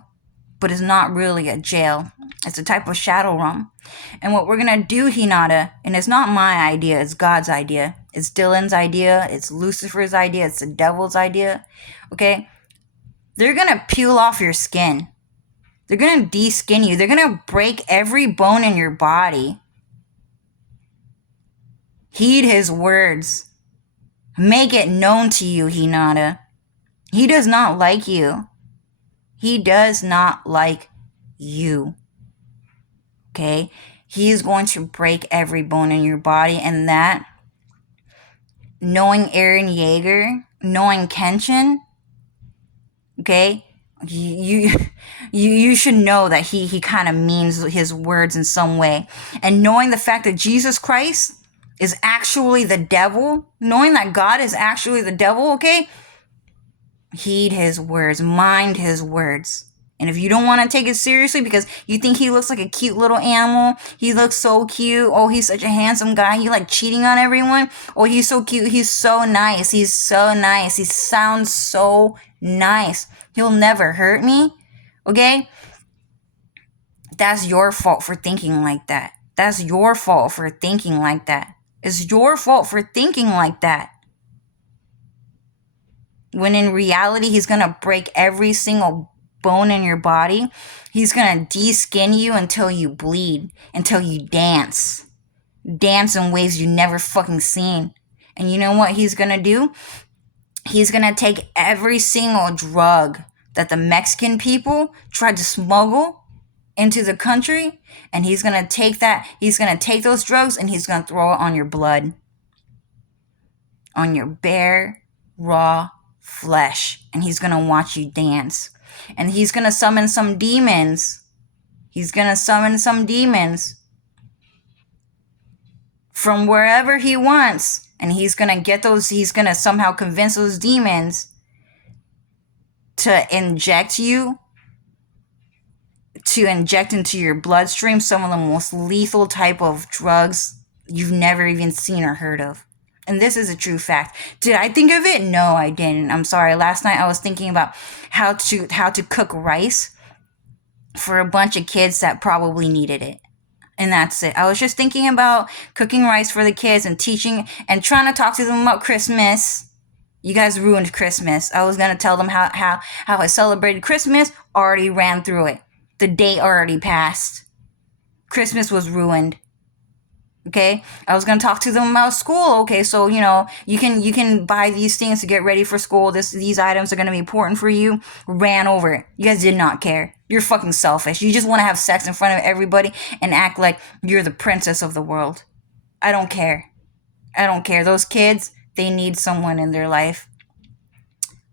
but it's not really a jail. It's a type of shadow realm. And what we're going to do, Hinata, and it's not my idea, it's God's idea. It's Dylan's idea. It's Lucifer's idea. It's the devil's idea. Okay? They're going to peel off your skin. They're going to de-skin you. They're going to break every bone in your body. Heed his words. Make it known to you, Hinata. He does not like you. He does not like you. Okay? He is going to break every bone in your body, and that, knowing Eren Yeager, knowing Kenshin, okay, you should know that he kind of means his words in some way. And knowing the fact that Jesus Christ is actually the devil, knowing that God is actually the devil, okay, heed his words, mind his words. And if you don't want to take it seriously because you think he looks like a cute little animal, he looks so cute, oh, he's such a handsome guy, you like cheating on everyone, oh, he's so cute, he's so nice, he sounds so nice, he'll never hurt me, okay? That's your fault for thinking like that. That's your fault for thinking like that. It's your fault for thinking like that. when in reality he's gonna break every single bone in your body. He's gonna de-skin you until you bleed, until you dance in ways you never fucking seen. And you know what he's gonna do? He's gonna take every single drug that the Mexican people tried to smuggle into the country, and he's gonna take those drugs and he's gonna throw it on your blood, on your bare, raw flesh, and he's gonna watch you dance. And he's gonna summon some demons. From wherever he wants, and he's gonna somehow convince those demons to inject into your bloodstream some of the most lethal type of drugs you've never even seen or heard of. And this is a true fact. Did I think of it? No, I didn't. I'm sorry. Last night I was thinking about how to cook rice for a bunch of kids that probably needed it. And that's it. I was just thinking about cooking rice for the kids and teaching and trying to talk to them about Christmas. You guys ruined Christmas. I was going to tell them how I celebrated Christmas, already ran through it. The date already passed. Christmas was ruined. Okay? I was going to talk to them about school. Okay, so, you can buy these things to get ready for school. These items are going to be important for you. Ran over it. You guys did not care. You're fucking selfish. You just want to have sex in front of everybody and act like you're the princess of the world. I don't care. Those kids, they need someone in their life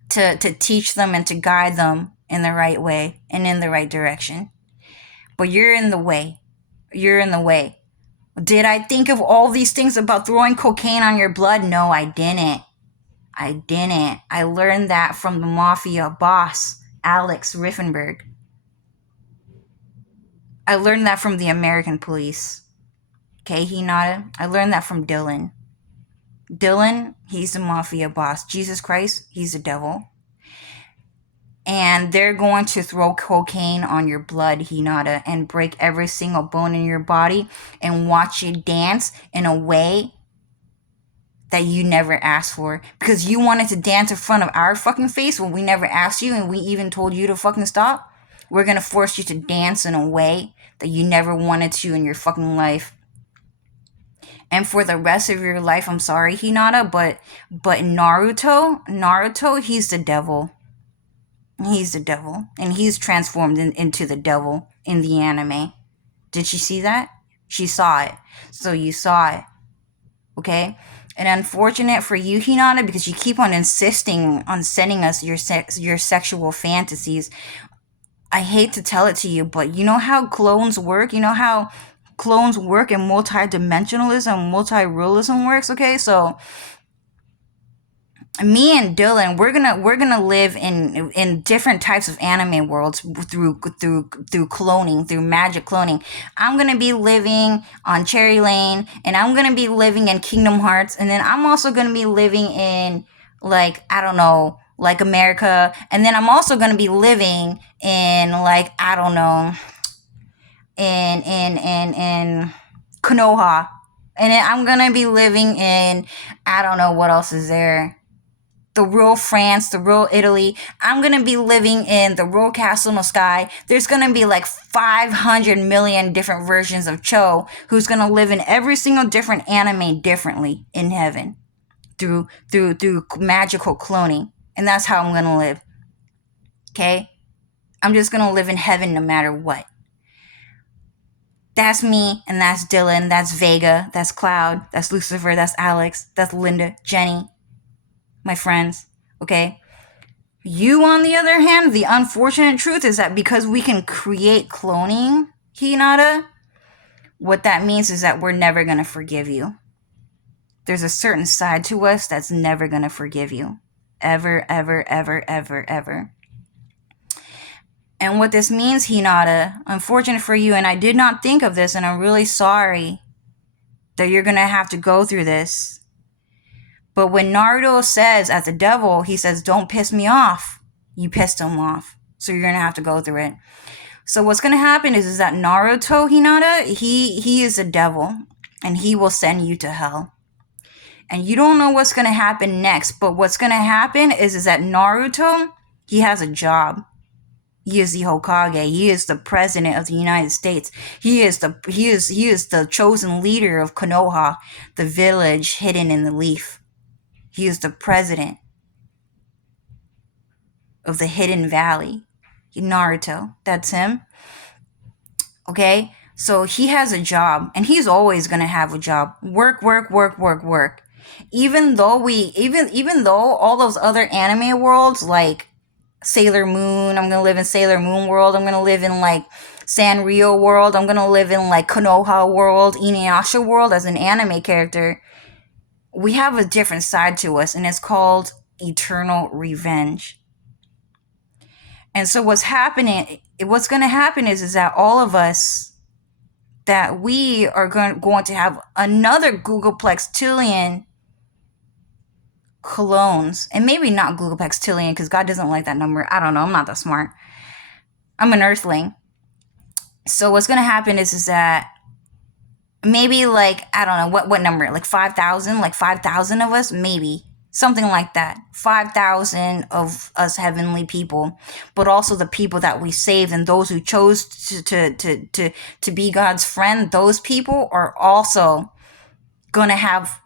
to teach them and to guide them in the right way and in the right direction. But you're in the way. Did I think of all these things about throwing cocaine on your blood? No, I didn't. I learned that from the mafia boss, Alex Riffenberg. I learned that from the American police. Okay, Hinata? I learned that from Dylan. Dylan, he's the mafia boss. Jesus Christ, he's the devil. And they're going to throw cocaine on your blood, Hinata, and break every single bone in your body and watch you dance in a way that you never asked for. Because you wanted to dance in front of our fucking face when we never asked you and we even told you to fucking stop. We're going to force you to dance in a way that you never wanted to in your fucking life. And for the rest of your life, I'm sorry, Hinata, but Naruto, he's the devil. He's the devil. And he's transformed into the devil in the anime. Did she see that? She saw it. So you saw it. Okay? And unfortunate for you, Hinata, because you keep on insisting on sending us your sexual fantasies. I hate to tell it to you, but you know how clones work? You know how clones work and multi-dimensionalism, multi-realism works? Okay, so me and Dylan, we're gonna live in different types of anime worlds through cloning, through magic cloning. I'm gonna be living on Cherry Lane, and I'm gonna be living in Kingdom Hearts, and then I'm also gonna be living in like America, and then I'm also gonna be living in in Konoha, and then I'm gonna be living in what else is there. The real France, the real Italy. I'm going to be living in the real Castle in the Sky. There's going to be like 500 million different versions of Cho who's going to live in every single different anime differently in heaven through magical cloning. And that's how I'm going to live. Okay? I'm just going to live in heaven no matter what. That's me, and that's Dylan, that's Vega, that's Cloud, that's Lucifer, that's Alex, that's Linda, Jenny. My friends, okay? You, on the other hand, the unfortunate truth is that because we can create cloning, Hinata, what that means is that we're never going to forgive you. There's a certain side to us that's never going to forgive you. Ever, ever, ever, ever, ever. And what this means, Hinata, unfortunate for you, and I did not think of this, and I'm really sorry that you're going to have to go through this. But when Naruto says, as the devil, he says, don't piss me off. You pissed him off. So you're going to have to go through it. So what's going to happen is that Naruto, Hinata, he is a devil. And he will send you to hell. And you don't know what's going to happen next. But what's going to happen is that Naruto, he has a job. He is the Hokage. He is the president of the United States. He is the chosen leader of Konoha, the village hidden in the leaf. He is the president of the Hidden Valley. Naruto, that's him. Okay? So he has a job, and he's always going to have a job. Work, work, work, work, work. Even though all those other anime worlds like Sailor Moon, I'm gonna live in Sailor Moon world, I'm gonna live in like Sanrio world, I'm gonna live in like Konoha world, Inuyasha world as an anime character, we have a different side to us, and it's called eternal revenge. And so what's gonna happen is that all of us, that we are going to have another Googleplex-tillion clones, and maybe not Googleplex-tillion because God doesn't like that number. I don't know. I'm not that smart. I'm an Earthling. So what's gonna happen is that maybe like, I don't know what number, like 5,000, like 5,000 of us, maybe something like that. 5,000 of us heavenly people, but also the people that we saved and those who chose to be God's friend. Those people are also gonna have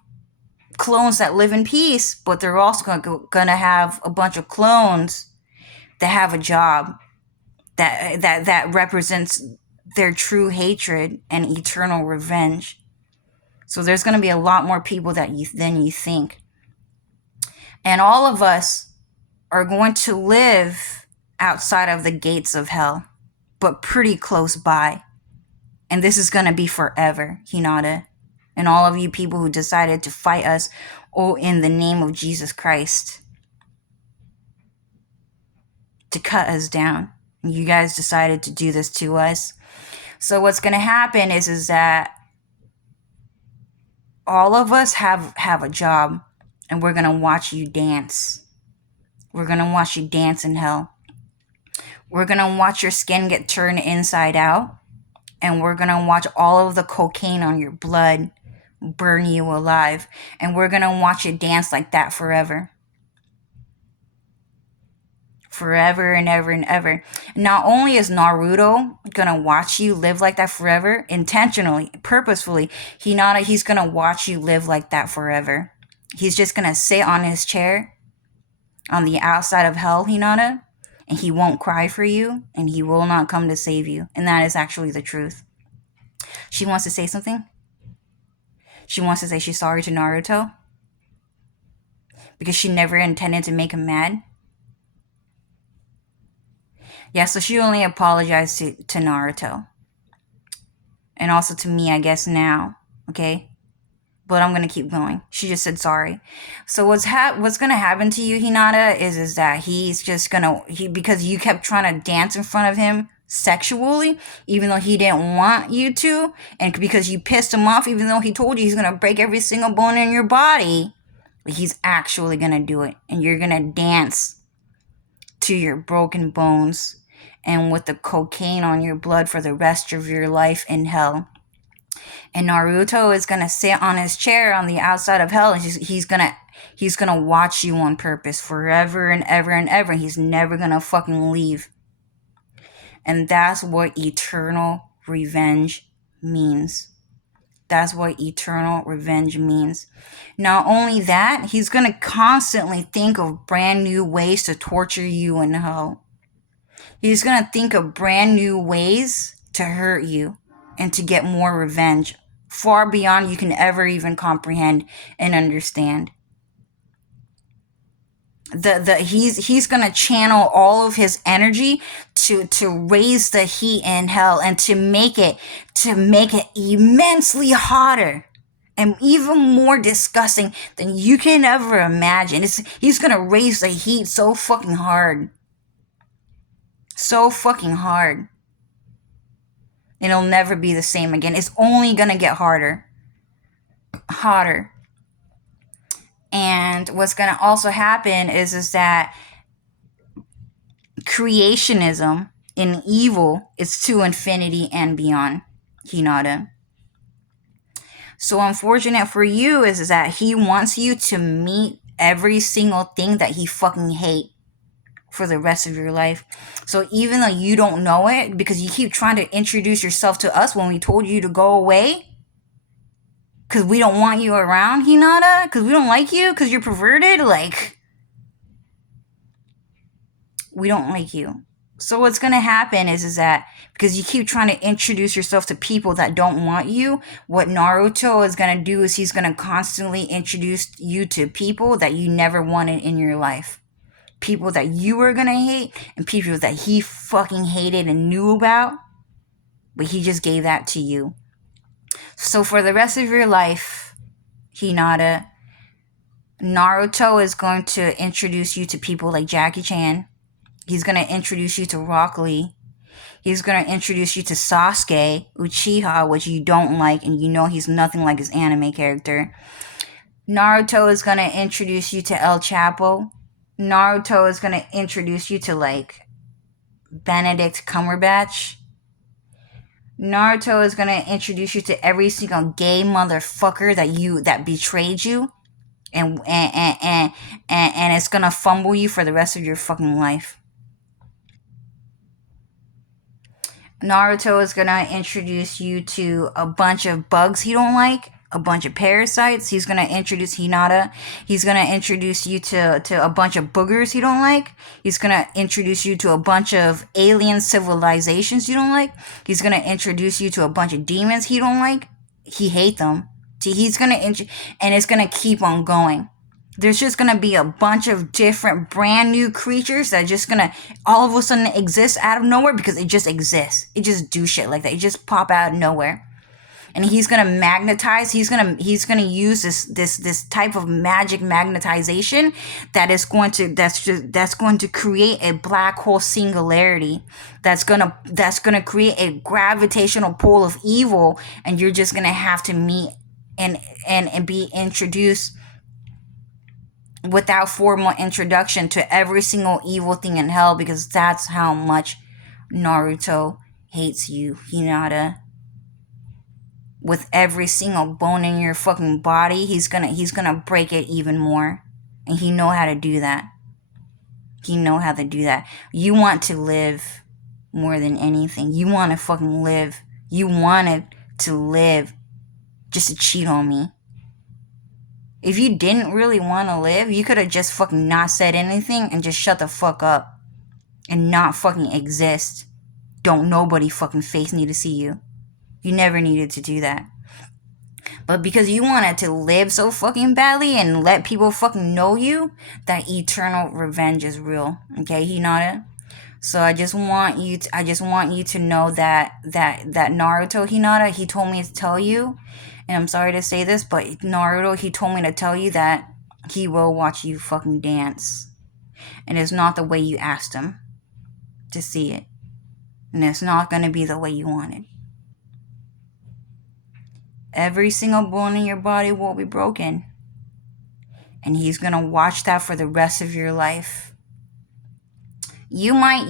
clones that live in peace, but they're also gonna have a bunch of clones that have a job that represents their true hatred and eternal revenge. So there's going to be a lot more people than you think. And all of us are going to live outside of the gates of hell, but pretty close by. And this is going to be forever, Hinata. And all of you people who decided to fight us, in the name of Jesus Christ, to cut us down. You guys decided to do this to us. So what's going to happen is that all of us have a job, and we're going to watch you dance. We're going to watch you dance in hell. We're going to watch your skin get turned inside out, and we're going to watch all of the cocaine on your blood burn you alive, and we're going to watch you dance like that forever. Forever and ever and ever. Not only is Naruto gonna watch you live like that forever, intentionally, purposefully, he's gonna watch you live like that forever. He's just gonna sit on his chair on the outside of hell, Hinata, and he won't cry for you, and he will not come to save you. And that is actually the truth. She wants to say something. She wants to say she's sorry to Naruto because she never intended to make him mad. Yeah, so she only apologized to Naruto. And also to me, I guess, now. Okay? But I'm going to keep going. She just said sorry. So what's going to happen to you, Hinata, is that he's just going to... because you kept trying to dance in front of him sexually, even though he didn't want you to, and because you pissed him off, even though he told you he's going to break every single bone in your body, he's actually going to do it. And you're going to dance to your broken bones and with the cocaine on your blood for the rest of your life in hell. And Naruto is gonna sit on his chair on the outside of hell, and he's gonna watch you on purpose forever and ever and ever. He's never gonna fucking leave. And that's what eternal revenge means. That's what eternal revenge means. Not only that, he's gonna constantly think of brand new ways to torture you in hell. He's going to think of brand new ways to hurt you and to get more revenge, far beyond you can ever even comprehend and understand. He's going to channel all of his energy to raise the heat in hell and to make it immensely hotter and even more disgusting than you can ever imagine. He's going to raise the heat so fucking hard. So fucking hard. It'll never be the same again. It's only gonna get harder. Hotter. And what's gonna also happen is that creationism in evil is to infinity and beyond, Hinata. So unfortunate for you is that he wants you to meet every single thing that he fucking hate for the rest of your life. So even though you don't know it, because you keep trying to introduce yourself to us when we told you to go away, because we don't want you around, Hinata, because we don't like you, because you're perverted, like, we don't like you. So what's going to happen is that because you keep trying to introduce yourself to people that don't want you, what Naruto is going to do is he's going to constantly introduce you to people that you never wanted in your life. People that you were going to hate and people that he fucking hated and knew about, but he just gave that to you. So for the rest of your life, Hinata, Naruto is going to introduce you to people like Jackie Chan. He's going to introduce you to Rock Lee. He's going to introduce you to Sasuke Uchiha, which you don't like, and you know he's nothing like his anime character. Naruto is going to introduce you to El Chapo. Naruto is going to introduce you to, like, Benedict Cumberbatch. Naruto is going to introduce you to every single gay motherfucker that betrayed you. And it's going to fumble you for the rest of your fucking life. Naruto is going to introduce you to a bunch of bugs he don't like, a bunch of parasites. He's going to introduce Hinata. He's going to introduce you to a bunch of boogers he don't like. He's going to introduce you to a bunch of alien civilizations you don't like. He's going to introduce you to a bunch of demons he don't like. He hate them. See, he's going to and it's going to keep on going. There's just going to be a bunch of different brand new creatures that are just going to all of a sudden exist out of nowhere because it just exists. It just do shit like that. It just pop out of nowhere. And he's going to magnetize. He's going to use this type of magic magnetization that's going to create a black hole singularity. That's going to create a gravitational pull of evil, and you're just going to have to meet and be introduced without formal introduction to every single evil thing in hell, because that's how much Naruto hates you, Hinata. With every single bone in your fucking body, he's gonna break it even more. And he know how to do that. He know how to do that. You want to live more than anything. You want to fucking live. You wanted to live just to cheat on me. If you didn't really want to live, you could have just fucking not said anything and just shut the fuck up. And not fucking exist. Don't nobody fucking face need to see you. You never needed to do that. But because you wanted to live so fucking badly and let people fucking know you, that eternal revenge is real. Okay, Hinata? So I just want you to know that Naruto, Hinata, he told me to tell you, and I'm sorry to say this, but Naruto, he told me to tell you that he will watch you fucking dance. And it's not the way you asked him to see it. And it's not going to be the way you wanted. Every single bone in your body will be broken. And he's going to watch that for the rest of your life. You might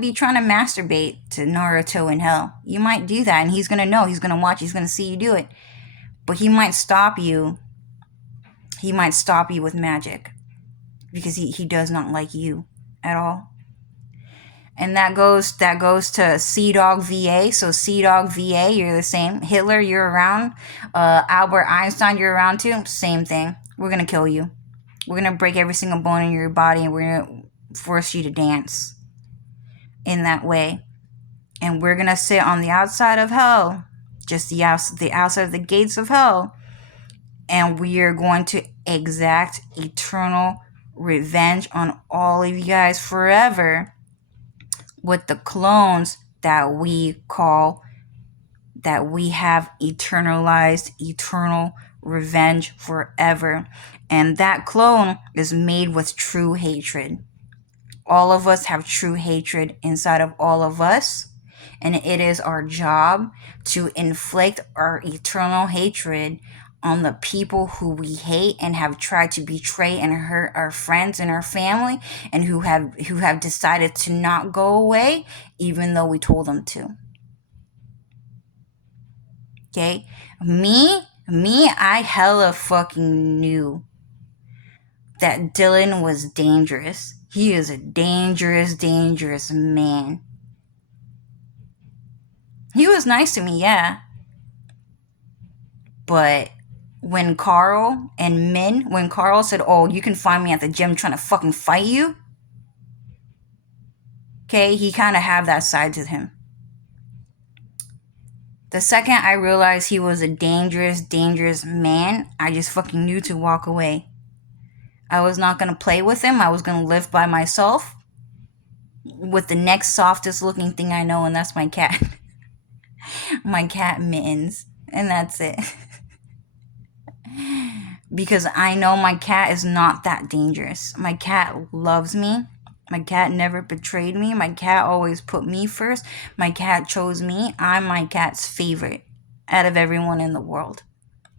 be trying to masturbate to Naruto in hell. You might do that, and he's going to know. He's going to watch. He's going to see you do it. But he might stop you. He might stop you with magic. Because he does not like you at all. And that goes to Sea-Dog VA. So Sea-Dog VA, you're the same. Hitler, you're around. Albert Einstein, you're around too. Same thing. We're going to kill you. We're going to break every single bone in your body, and we're going to force you to dance in that way. And we're going to sit on the outside of hell. Just the outside of the gates of hell. And we are going to exact eternal revenge on all of you guys forever. With the clones that we have eternalized, eternal revenge forever. And that clone is made with true hatred. All of us have true hatred inside of all of us. And it is our job to inflict our eternal hatred on the people who we hate and have tried to betray and hurt our friends and our family, and who have decided to not go away even though we told them to. Okay? Me, Me, I hella fucking knew that Dylan was dangerous. He is a dangerous, dangerous man. He was nice to me, yeah. But when Carl said, oh, you can find me at the gym trying to fucking fight you, okay, he kind of had that side to him. The second I realized he was a dangerous, dangerous man, I just fucking knew to walk away. I was not going to play with him. I was going to live by myself with the next softest looking thing I know, and that's my cat. My cat Mittens. And that's it. Because I know my cat is not that dangerous. My cat loves me. My cat never betrayed me. My cat always put me first. My cat chose me. I'm my cat's favorite out of everyone in the world.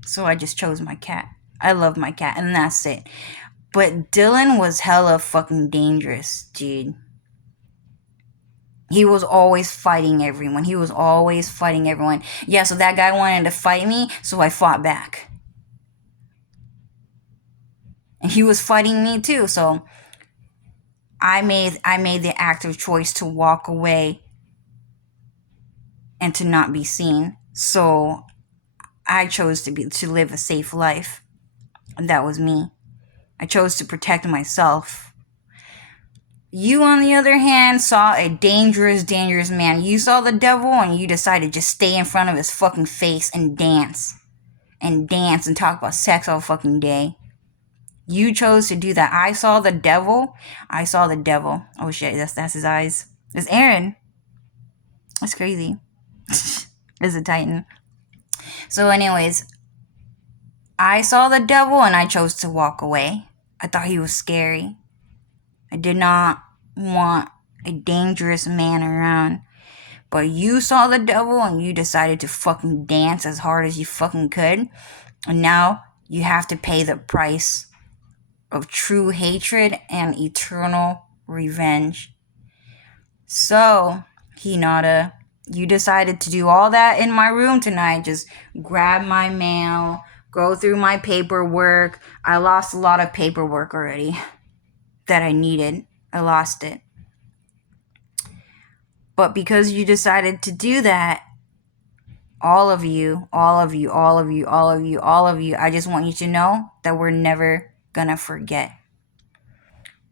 So I just chose my cat. I love my cat, and that's it. But Dylan was hella fucking dangerous, dude. He was always fighting everyone. Yeah, so that guy wanted to fight me, so I fought back. And he was fighting me too, so I made the active choice to walk away and to not be seen. So I chose to live a safe life. And that was me. I chose to protect myself. You, on the other hand, saw a dangerous, dangerous man. You saw the devil and you decided to just stay in front of his fucking face and dance. And dance and talk about sex all fucking day. You chose to do that. I saw the devil. Oh shit, that's his eyes. It's Aaron. That's crazy. It's a Titan. So anyways, I saw the devil and I chose to walk away. I thought he was scary. I did not want a dangerous man around. But you saw the devil and you decided to fucking dance as hard as you fucking could. And now you have to pay the price of true hatred and eternal revenge. So, Hinata, you decided to do all that in my room tonight. Just grab my mail, go through my paperwork. I lost a lot of paperwork already that I needed. I lost it. But because you decided to do that, all of you, I just want you to know that we're never gonna forget.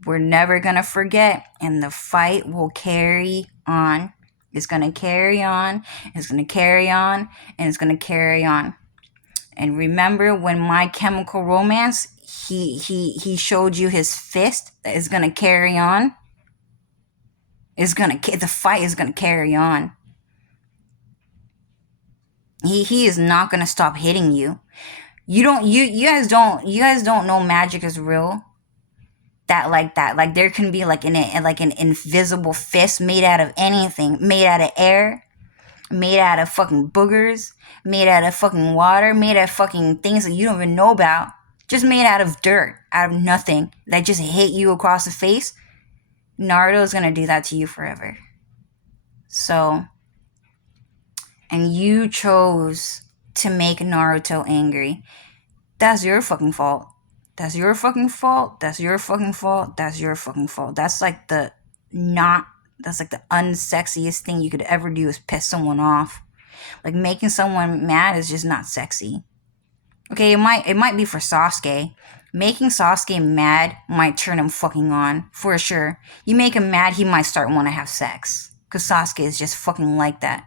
We're never gonna forget, and the fight will carry on. It's gonna carry on, it's gonna carry on, and it's gonna carry on. And remember when My Chemical Romance, he showed you his fist that is gonna carry on? The fight is gonna carry on. He is not gonna stop hitting you. You guys don't know magic is real. Like there can be like an invisible fist made out of anything, made out of air, made out of fucking boogers, made out of fucking water, made out of fucking things that you don't even know about, just made out of dirt, out of nothing, that just hit you across the face. Naruto's gonna do that to you forever. So, and you chose to make Naruto angry. That's your fucking fault. That's your fucking fault. That's your fucking fault. That's your fucking fault. That's like the unsexiest thing you could ever do is piss someone off. Like making someone mad is just not sexy. Okay, it might be for Sasuke. Making Sasuke mad might turn him fucking on, for sure. You make him mad, he might start want to have sex. Because Sasuke is just fucking like that.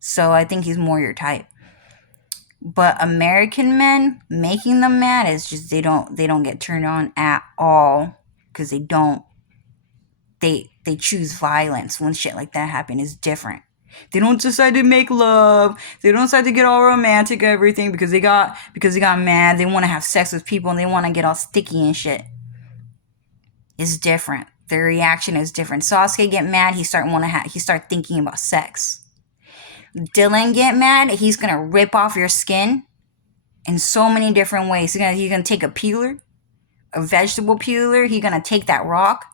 So I think he's more your type. But American men, making them mad is just they don't get turned on at all. Because they don't. They choose violence when shit like that happens. It's different. They don't decide to make love. They don't decide to get all romantic and everything because they got mad. They want to have sex with people and they want to get all sticky and shit. It's different. Their reaction is different. Sasuke get mad, he start thinking about sex. Dylan get mad, he's gonna rip off your skin in so many different ways. He's gonna take a peeler, a vegetable peeler. He's gonna take that rock.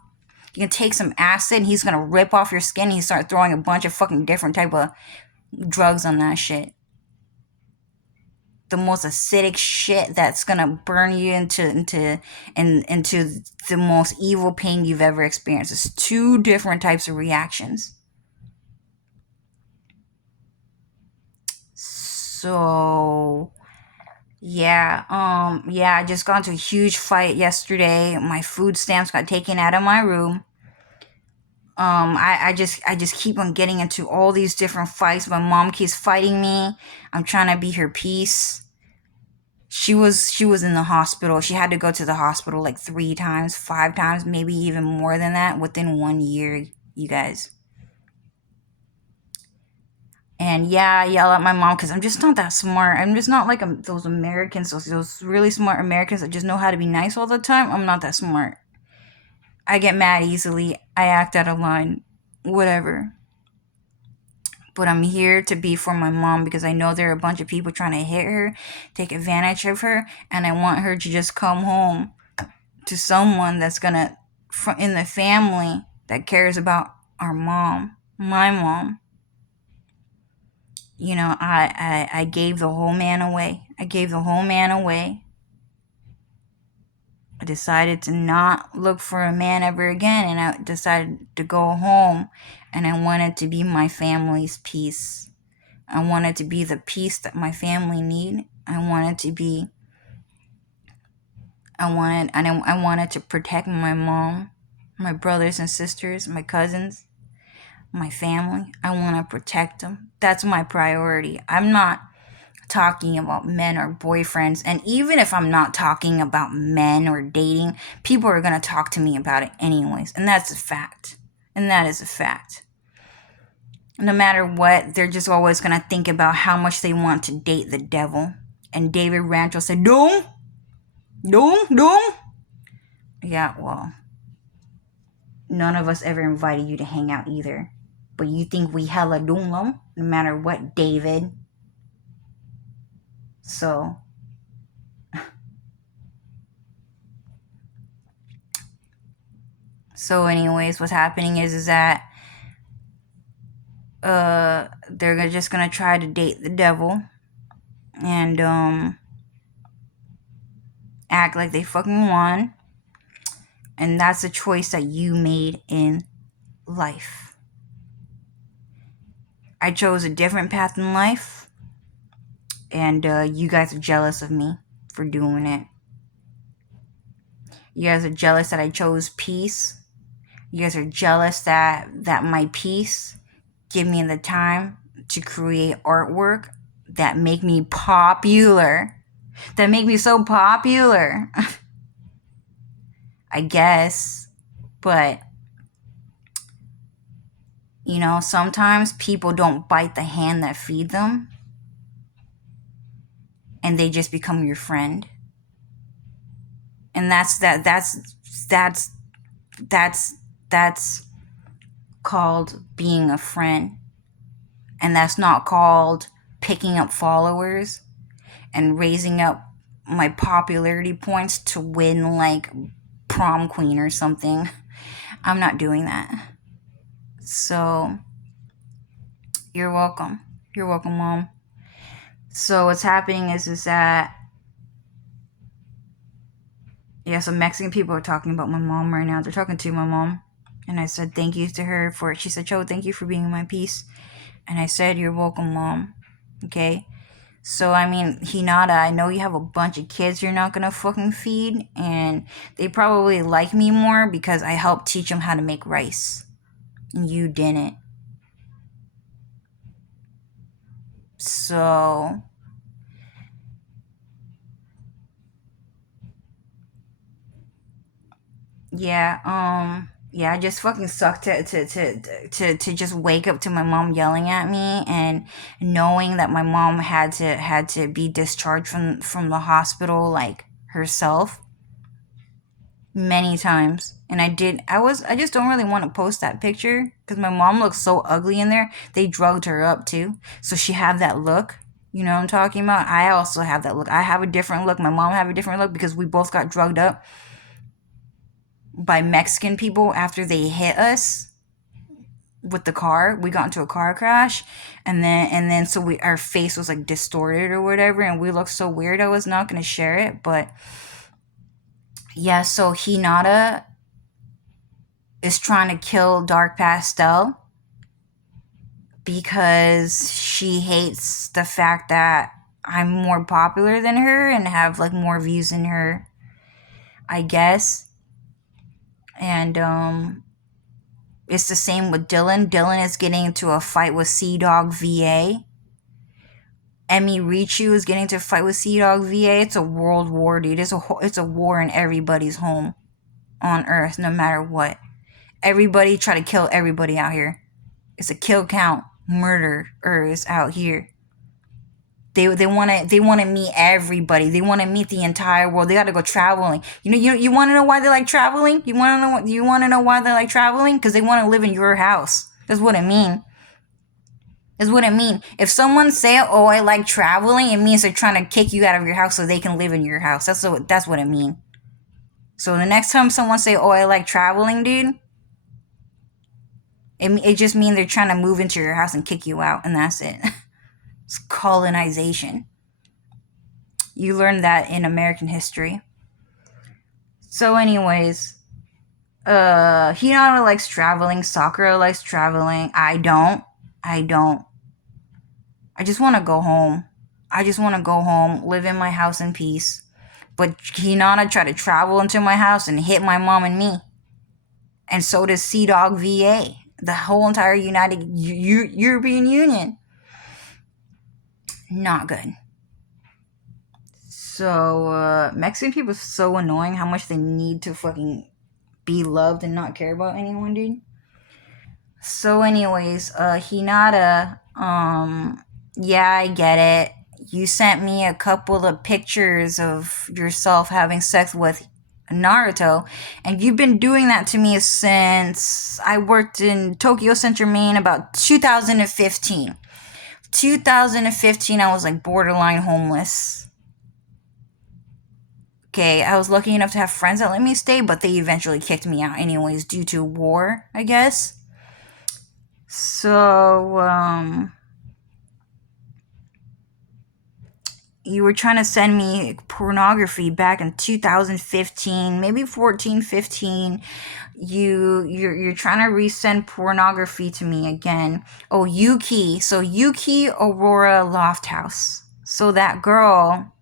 You can take some acid and he's gonna rip off your skin and he start throwing a bunch of fucking different type of drugs on that shit. the most acidic shit that's gonna burn you into the most evil pain you've ever experienced. It's two different types of reactions. So yeah, I just got into a huge fight yesterday. My food stamps got taken out of my room. I just keep on getting into all these different fights. My mom keeps fighting me. I'm trying to be her peace. She was in the hospital. She had to go to the hospital like 3 times, 5 times, maybe even more than that within 1 year, you guys. And yeah, I yell at my mom because I'm just not that smart. I'm just not like those Americans, those really smart Americans that just know how to be nice all the time. I'm not that smart. I get mad easily. I act out of line. Whatever. But I'm here to be for my mom because I know there are a bunch of people trying to hit her, take advantage of her, and I want her to just come home to someone that's gonna, in the family, that cares about our mom, my mom. You know, I gave the whole man away. I gave the whole man away. I decided to not look for a man ever again, and I decided to go home, and I wanted to be my family's peace. I wanted to be the peace that my family need. I wanted to protect my mom, my brothers and sisters, my cousins, my family. I want to protect them. That's my priority. I'm not talking about men or boyfriends. And even if I'm not talking about men or dating, people are going to talk to me about it anyways. And that's a fact. And that is a fact. No matter what, they're just always going to think about how much they want to date the devil. And David Rancho said, don't. Yeah, well, none of us ever invited you to hang out either. But you think we hella don't no matter what, David. So anyways, what's happening is that they're just gonna try to date the devil and act like they fucking won. And that's a choice that you made in life. I chose a different path in life, and you guys are jealous of me for doing it. You guys are jealous that I chose peace. You guys are jealous that my peace give me the time to create artwork that make me popular. That make me so popular. I guess. But, you know, sometimes people don't bite the hand that feed them. And they just become your friend. And that's called being a friend. And that's not called picking up followers and raising up my popularity points to win like prom queen or something. I'm not doing that. So you're welcome. You're welcome, Mom. So what's happening is that some Mexican people are talking about my mom right now. They're talking to my mom. And I said thank you to her for it. She said, Cho, thank you for being my peace. And I said, you're welcome, Mom. Okay? So, I mean, Hinata, I know you have a bunch of kids you're not gonna fucking feed. And they probably like me more because I helped teach them how to make rice. And you didn't. So... I just fucking suck to just wake up to my mom yelling at me and knowing that my mom had to be discharged from the hospital like herself many times. And I just don't really want to post that picture because my mom looks so ugly in there. They drugged her up too, so she had that look. You know what I'm talking about? I also have that look. I have a different look. My mom have a different look because we both got drugged up by Mexican people after they hit us. with the car. We got into a car crash, and then so our face was like distorted or whatever, and we looked so weird. I was not gonna share it, but yeah. So Hinata is trying to kill Dark Pastel because she hates the fact that I'm more popular than her and have like more views than her, I guess. And it's the same with Dylan. Dylan is getting into a fight with Sea Dog VA. Emmy Richu is getting into a fight with Sea Dog VA. It's a world war, dude. It's a war in everybody's home on Earth, no matter what. Everybody try to kill everybody out here. It's a kill count. Murder is out here. They want to meet everybody. They want to meet the entire world. They got to go traveling. You want to know why they like traveling? You want to know why they like traveling? Because they want to live in your house. That's what I mean. That's what I mean. If someone say, "Oh, I like traveling," it means they're trying to kick you out of your house so they can live in your house. That's what I mean. So the next time someone say, "Oh, I like traveling," dude, it just means they're trying to move into your house and kick you out, and that's it. It's colonization. You learned that in American history. So anyways, Hinata likes traveling, Sakura likes traveling. I don't. I just want to go home. Live in my house in peace. But Hinata tried to travel into my house and hit my mom and me. And so does Sea Dog VA. The whole entire European Union. Not good. So, Mexican people are so annoying how much they need to fucking be loved and not care about anyone, dude. So anyways, Hinata, yeah, I get it. You sent me a couple of pictures of yourself having sex with Naruto, and you've been doing that to me since I worked in Tokyo Center, Maine, about 2015. 2015, I was like borderline homeless. Okay, I was lucky enough to have friends that let me stay, but they eventually kicked me out anyways due to war, I guess. So, you were trying to send me pornography back in 2015, maybe 14, 15. You're trying to resend pornography to me again. Oh, Yuki. So Yuki Aurora Lofthouse. So that girl.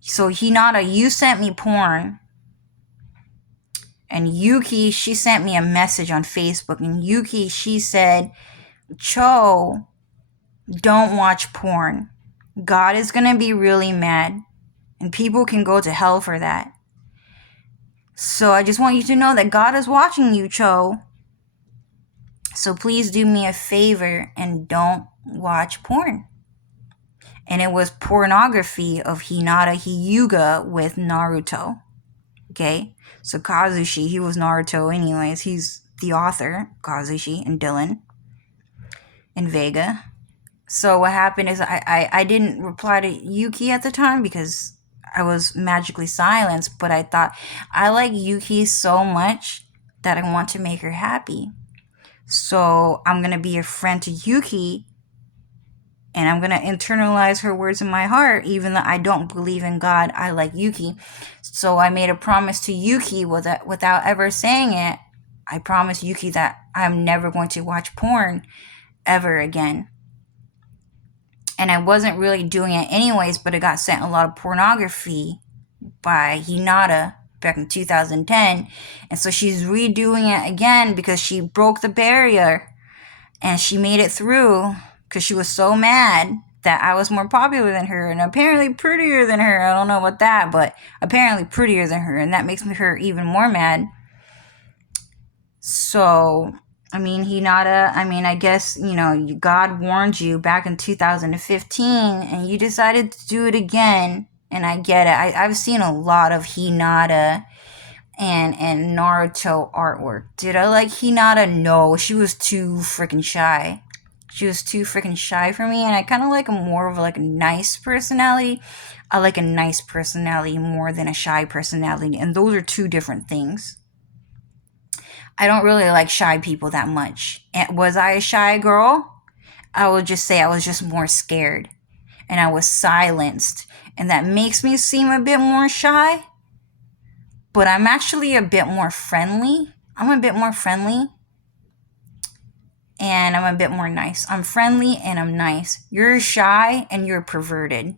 So Hinata, you sent me porn. And Yuki, she sent me a message on Facebook. And Yuki, she said, Cho, don't watch porn. God is going to be really mad. And people can go to hell for that. So I just want you to know that God is watching you, Cho. So please do me a favor and don't watch porn. And it was pornography of Hinata Hyuuga with Naruto. Okay? So Kazushi, he was Naruto anyways. He's the author, Kazushi and Dylan and Vega. So what happened is I didn't reply to Yuki at the time because I was magically silenced, but I thought I like Yuki so much that I want to make her happy. So I'm going to be a friend to Yuki and I'm going to internalize her words in my heart, even though I don't believe in God. I like Yuki. So I made a promise to Yuki without ever saying it. I promised Yuki that I'm never going to watch porn ever again. And I wasn't really doing it anyways, but I got sent a lot of pornography by Hinata back in 2010. And so she's redoing it again because she broke the barrier and she made it through because she was so mad that I was more popular than her and apparently prettier than her. I don't know about that, but apparently prettier than her. And that makes her even more mad. So, I mean, Hinata, I guess, God warned you back in 2015 and you decided to do it again. And I get it. I've seen a lot of Hinata and Naruto artwork. Did I like Hinata? No, she was too freaking shy. She was too freaking shy for me, and I kind of like more of like a nice personality. I like a nice personality more than a shy personality, and those are two different things. I don't really like shy people that much. And was I a shy girl? I would just say I was just more scared and I was silenced. And that makes me seem a bit more shy, but I'm actually a bit more friendly. I'm a bit more friendly and I'm a bit more nice. I'm friendly and I'm nice. You're shy and you're perverted.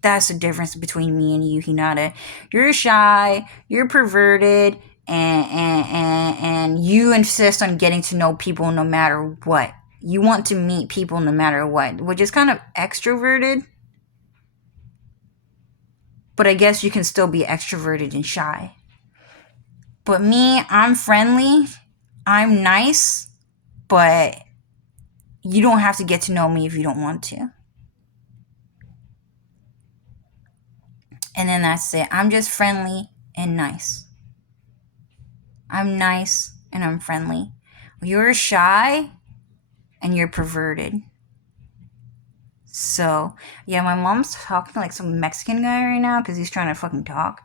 That's the difference between me and you, Hinata. You're shy, you're perverted, and you insist on getting to know people no matter what. You want to meet people no matter what, which is kind of extroverted. But I guess you can still be extroverted and shy. But me, I'm friendly, I'm nice, but you don't have to get to know me if you don't want to. And then that's it. I'm just friendly and nice. I'm nice and I'm friendly. You're shy and you're perverted. So, yeah, my mom's talking to like some Mexican guy right now because he's trying to fucking talk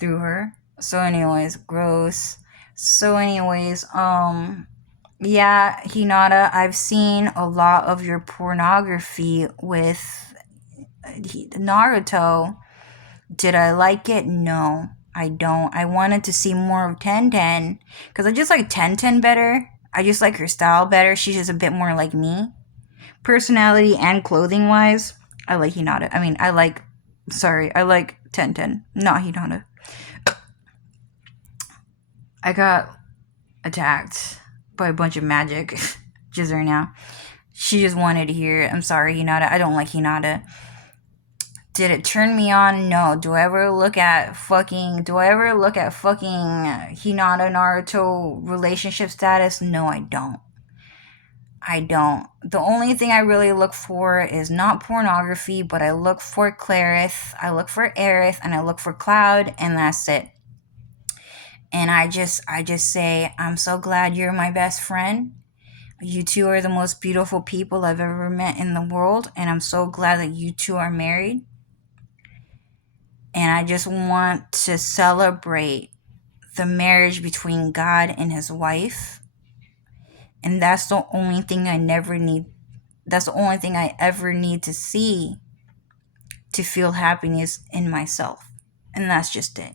through her. So, anyways, gross. So, anyways, yeah, Hinata, I've seen a lot of your pornography with Naruto. Did I like it? No, I don't. I wanted to see more of Ten because I just like Ten better. I just like her style better. She's just a bit more like me. Personality and clothing wise, I like Hinata. I like Ten, not Hinata. I got attacked by a bunch of magic just right now. She just wanted to hear it. I'm sorry, Hinata. I don't like Hinata. Did it turn me on? No. Do I ever look at fucking Hinata Naruto relationship status? No, I don't. I don't. The only thing I really look for is not pornography, but I look for Clarith, I look for Aerith, and I look for Cloud, and that's it. And I just say, I'm so glad you're my best friend. You two are the most beautiful people I've ever met in the world, and I'm so glad that you two are married. And I just want to celebrate the marriage between God and his wife. And that's the only thing I ever need to see to feel happiness in myself. And that's just it.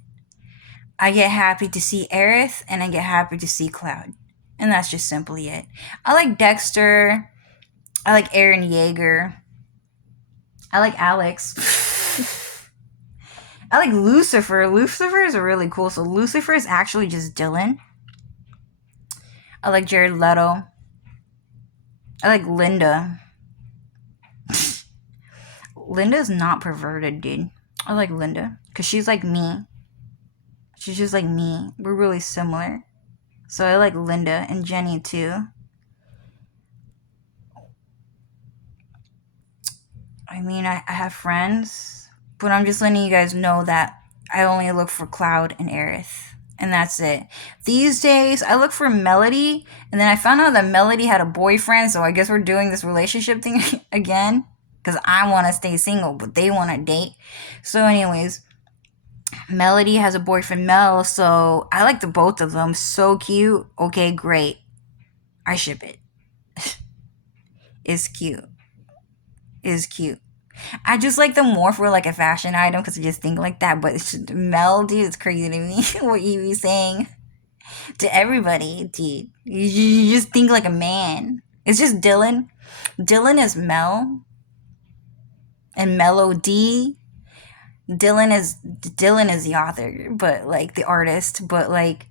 I get happy to see Aerith and I get happy to see Cloud. And that's just simply it. I like Dexter. I like Eren Yeager. I like Alex. I like Lucifer. Lucifer is really cool. So Lucifer is actually just Dylan. I like Jared Leto. I like Linda. Linda's not perverted, dude. I like Linda. Because she's like me. She's just like me. We're really similar. So I like Linda and Jenny too. I mean, I have friends. But I'm just letting you guys know that I only look for Cloud and Aerith. And that's it. These days, I look for Melody. And then I found out that Melody had a boyfriend. So I guess we're doing this relationship thing again. Because I want to stay single, but they want to date. So anyways, Melody has a boyfriend, Mel. So I like the both of them. So cute. Okay, great. I ship it. It's cute. It's cute. I just like them more for like a fashion item because I just think like that. But it's just, Mel, dude, it's crazy to me what you be saying to everybody, dude. You just think like a man. It's just Dylan. Dylan is Mel and Melody. Dylan is the author, but like the artist. But like,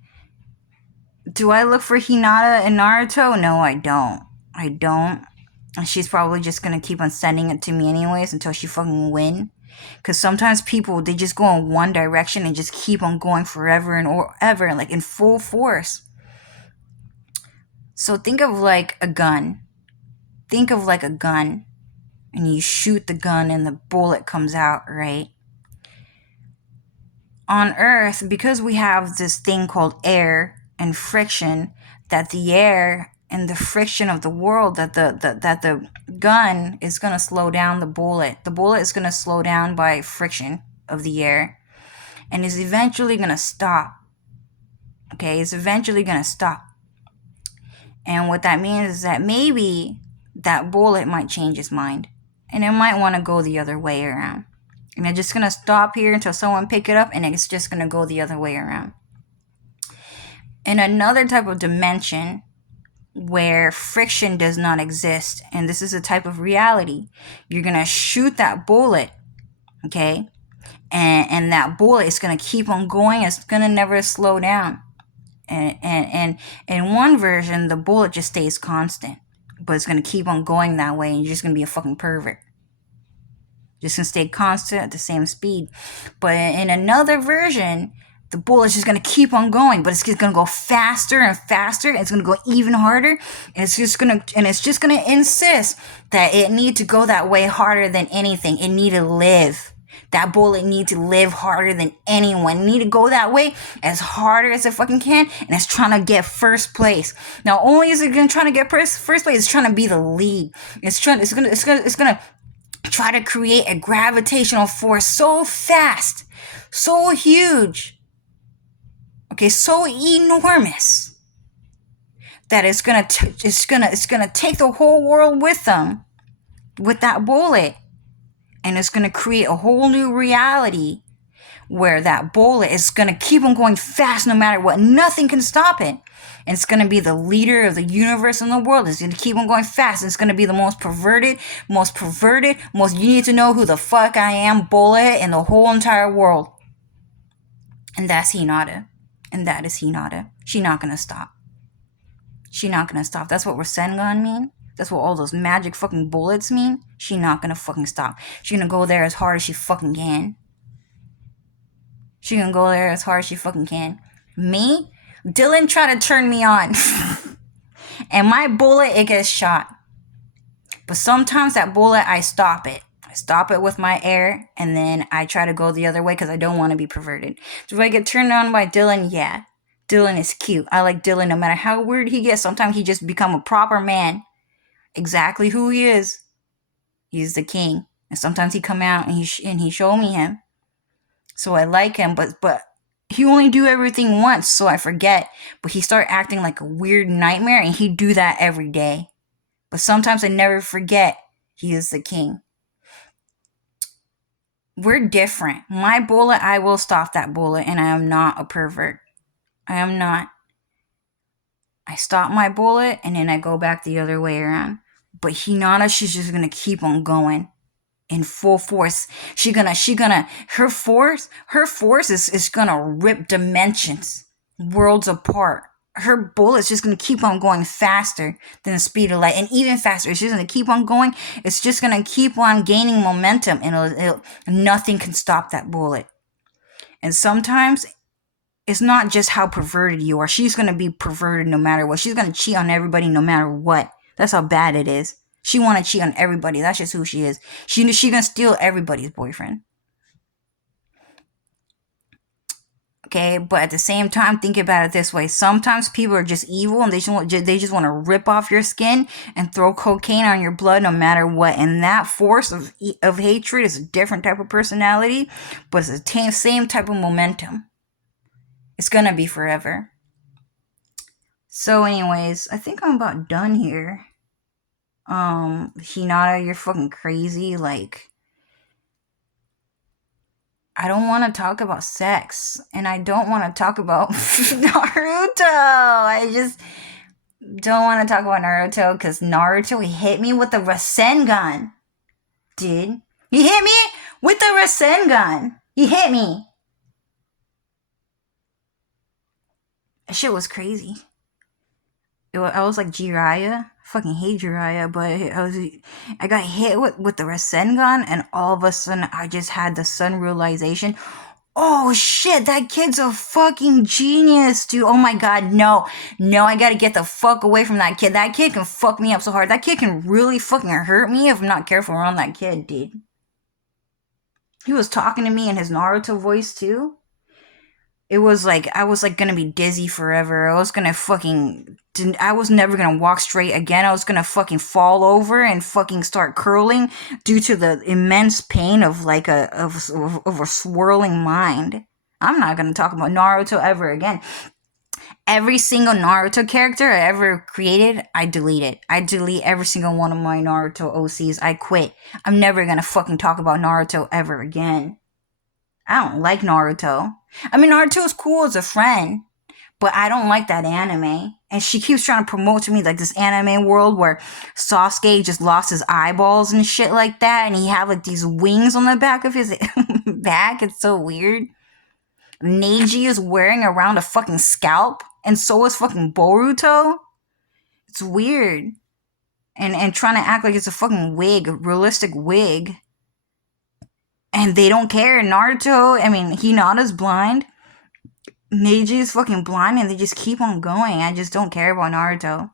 do I look for Hinata and Naruto? No, I don't. I don't. And she's probably just gonna keep on sending it to me anyways until she fucking win. Because sometimes people, they just go in one direction and just keep on going forever and ever, like in full force. So think of like a gun. Think of like a gun. And you shoot the gun and the bullet comes out, right? On Earth, because we have this thing called air and friction, that the air and the friction of the world, that the gun is going to slow down the bullet. The bullet is going to slow down by friction of the air and is eventually going to stop. Okay, it's eventually gonna stop. And what that means is that maybe that bullet might change its mind. And it might want to go the other way around. And it's just gonna stop here until someone pick it up, and it's just gonna go the other way around. In another type of dimension where friction does not exist, and this is a type of reality, you're gonna shoot that bullet, okay? And that bullet is gonna keep on going. It's gonna never slow down. And in one version, the bullet just stays constant, but it's gonna keep on going that way, and you're just gonna be a fucking pervert. Just gonna stay constant at the same speed. But in another version, the bullet's just gonna keep on going, but it's just gonna go faster and faster, and it's gonna go even harder, and it's just gonna insist that it need to go that way harder than anything. It need to live. That bullet need to live harder than anyone. It need to go that way as harder as it fucking can, and it's trying to get first place. Not only is it gonna try to get first place, it's trying to be the lead. It's gonna try to create a gravitational force so fast, so huge, okay, so enormous that it's gonna take the whole world with them, with that bullet, and it's gonna create a whole new reality where that bullet is gonna keep on going fast no matter what. Nothing can stop it. And it's gonna be the leader of the universe and the world. It's gonna keep on going fast. And it's gonna be the most perverted, most you need to know who the fuck I am bullet in the whole entire world. And that's Hinata. And that is Hinata. She's not gonna stop. She's not gonna stop. That's what Rasengan mean. That's what all those magic fucking bullets mean. She's not gonna fucking stop. She's gonna go there as hard as she fucking can. She gonna go there as hard as she fucking can. Me? Dylan tried to turn me on. And my bullet, it gets shot. But sometimes that bullet, I stop it. I stop it with my air, and then I try to go the other way because I don't want to be perverted. Do I get turned on by Dylan? Yeah. Dylan is cute. I like Dylan no matter how weird he gets. Sometimes he just become a proper man. Exactly who he is. He's the king. And sometimes he come out and he show me him. So I like him, but he only do everything once, so I forget. But he start acting like a weird nightmare, and he do that every day. But sometimes I never forget he is the king. We're different. My bullet, I will stop that bullet, and I am not a pervert. I am not. I stop my bullet, and then I go back the other way around. But Hinata, she's just gonna keep on going. In full force. Her force is gonna rip dimensions, worlds apart. Her bullet's just gonna keep on going faster than the speed of light, and even faster. It's just gonna keep on going. It's just gonna keep on gaining momentum, and nothing can stop that bullet. And sometimes it's not just how perverted you are. She's gonna be perverted no matter what. She's gonna cheat on everybody no matter what. That's how bad it is. She want to cheat on everybody. That's just who she is. She gonna steal everybody's boyfriend. Okay, but at the same time, think about it this way. Sometimes people are just evil, and they just want to rip off your skin and throw cocaine on your blood no matter what. And that force of hatred is a different type of personality, but it's the same type of momentum. It's gonna be forever. So anyways, I think I'm about done here. Hinata, you're fucking crazy. Like, I don't want to talk about sex, and I don't want to talk about Naruto. I just don't want to talk about Naruto because Naruto hit me with the Rasengan. Dude, he hit me with the Rasengan. He hit me. That shit was crazy. I was like Jiraiya. Fucking hate Jiraiya, but I got hit with the Rasengan, and all of a sudden I just had the sudden realization, oh shit, that kid's a fucking genius, dude. Oh my god, no, I gotta get the fuck away from that kid. That kid can fuck me up so hard. That kid can really fucking hurt me if I'm not careful around that kid, dude. He was talking to me in his Naruto voice too. It was like, I was like gonna be dizzy forever. I was never gonna walk straight again. I was gonna fucking fall over and fucking start curling due to the immense pain of like of a swirling mind. I'm not gonna talk about Naruto ever again. Every single Naruto character I ever created, I delete it. I delete every single one of my Naruto OCs. I quit. I'm never gonna fucking talk about Naruto ever again. I don't like Naruto. I mean, Naruto is cool as a friend, but I don't like that anime. And she keeps trying to promote to me like this anime world where Sasuke just lost his eyeballs and shit like that, and he had like these wings on the back of his back. It's so weird. Neji is wearing around a fucking scalp, and so is fucking Boruto. It's weird. And trying to act like it's a fucking wig, a realistic wig. And they don't care. Naruto, I mean, Hinata's blind. Neji is fucking blind, and they just keep on going. I just don't care about Naruto.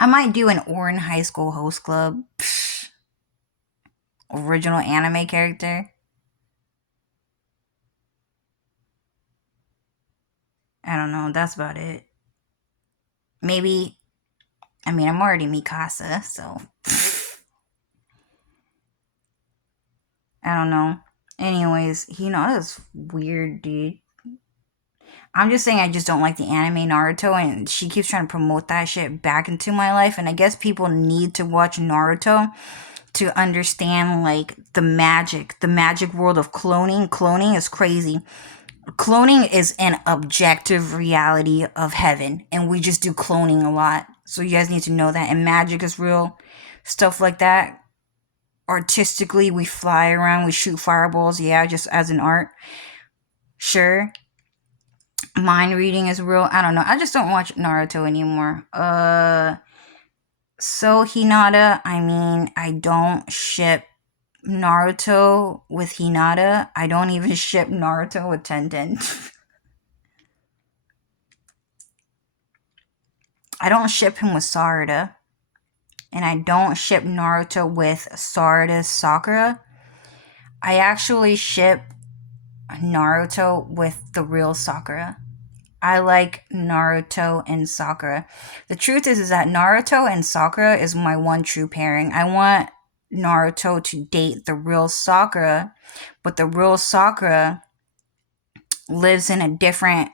I might do an Orin High School Host Club. Psh. Original anime character. I don't know. That's about it. Maybe. I mean, I'm already Mikasa, so. I don't know. Anyways, Hinata's weird, dude. I'm just saying I just don't like the anime Naruto, and she keeps trying to promote that shit back into my life, and I guess people need to watch Naruto to understand, like, the magic world of cloning. Cloning is crazy. Cloning is an objective reality of heaven, and we just do cloning a lot. So you guys need to know that. And magic is real. Stuff like that. Artistically, we fly around, we shoot fireballs, yeah, just as an art. Sure. Mind reading is real. I don't know. I just don't watch Naruto anymore. So Hinata, I mean, I don't ship Naruto with Hinata. I don't even ship Naruto with Tenten. I don't ship him with Sarada. And I don't ship Naruto with Sarada's Sakura. I actually ship Naruto with the real Sakura. I like Naruto and Sakura. The truth is that Naruto and Sakura is my one true pairing. I want Naruto to date the real Sakura, but the real Sakura lives in a different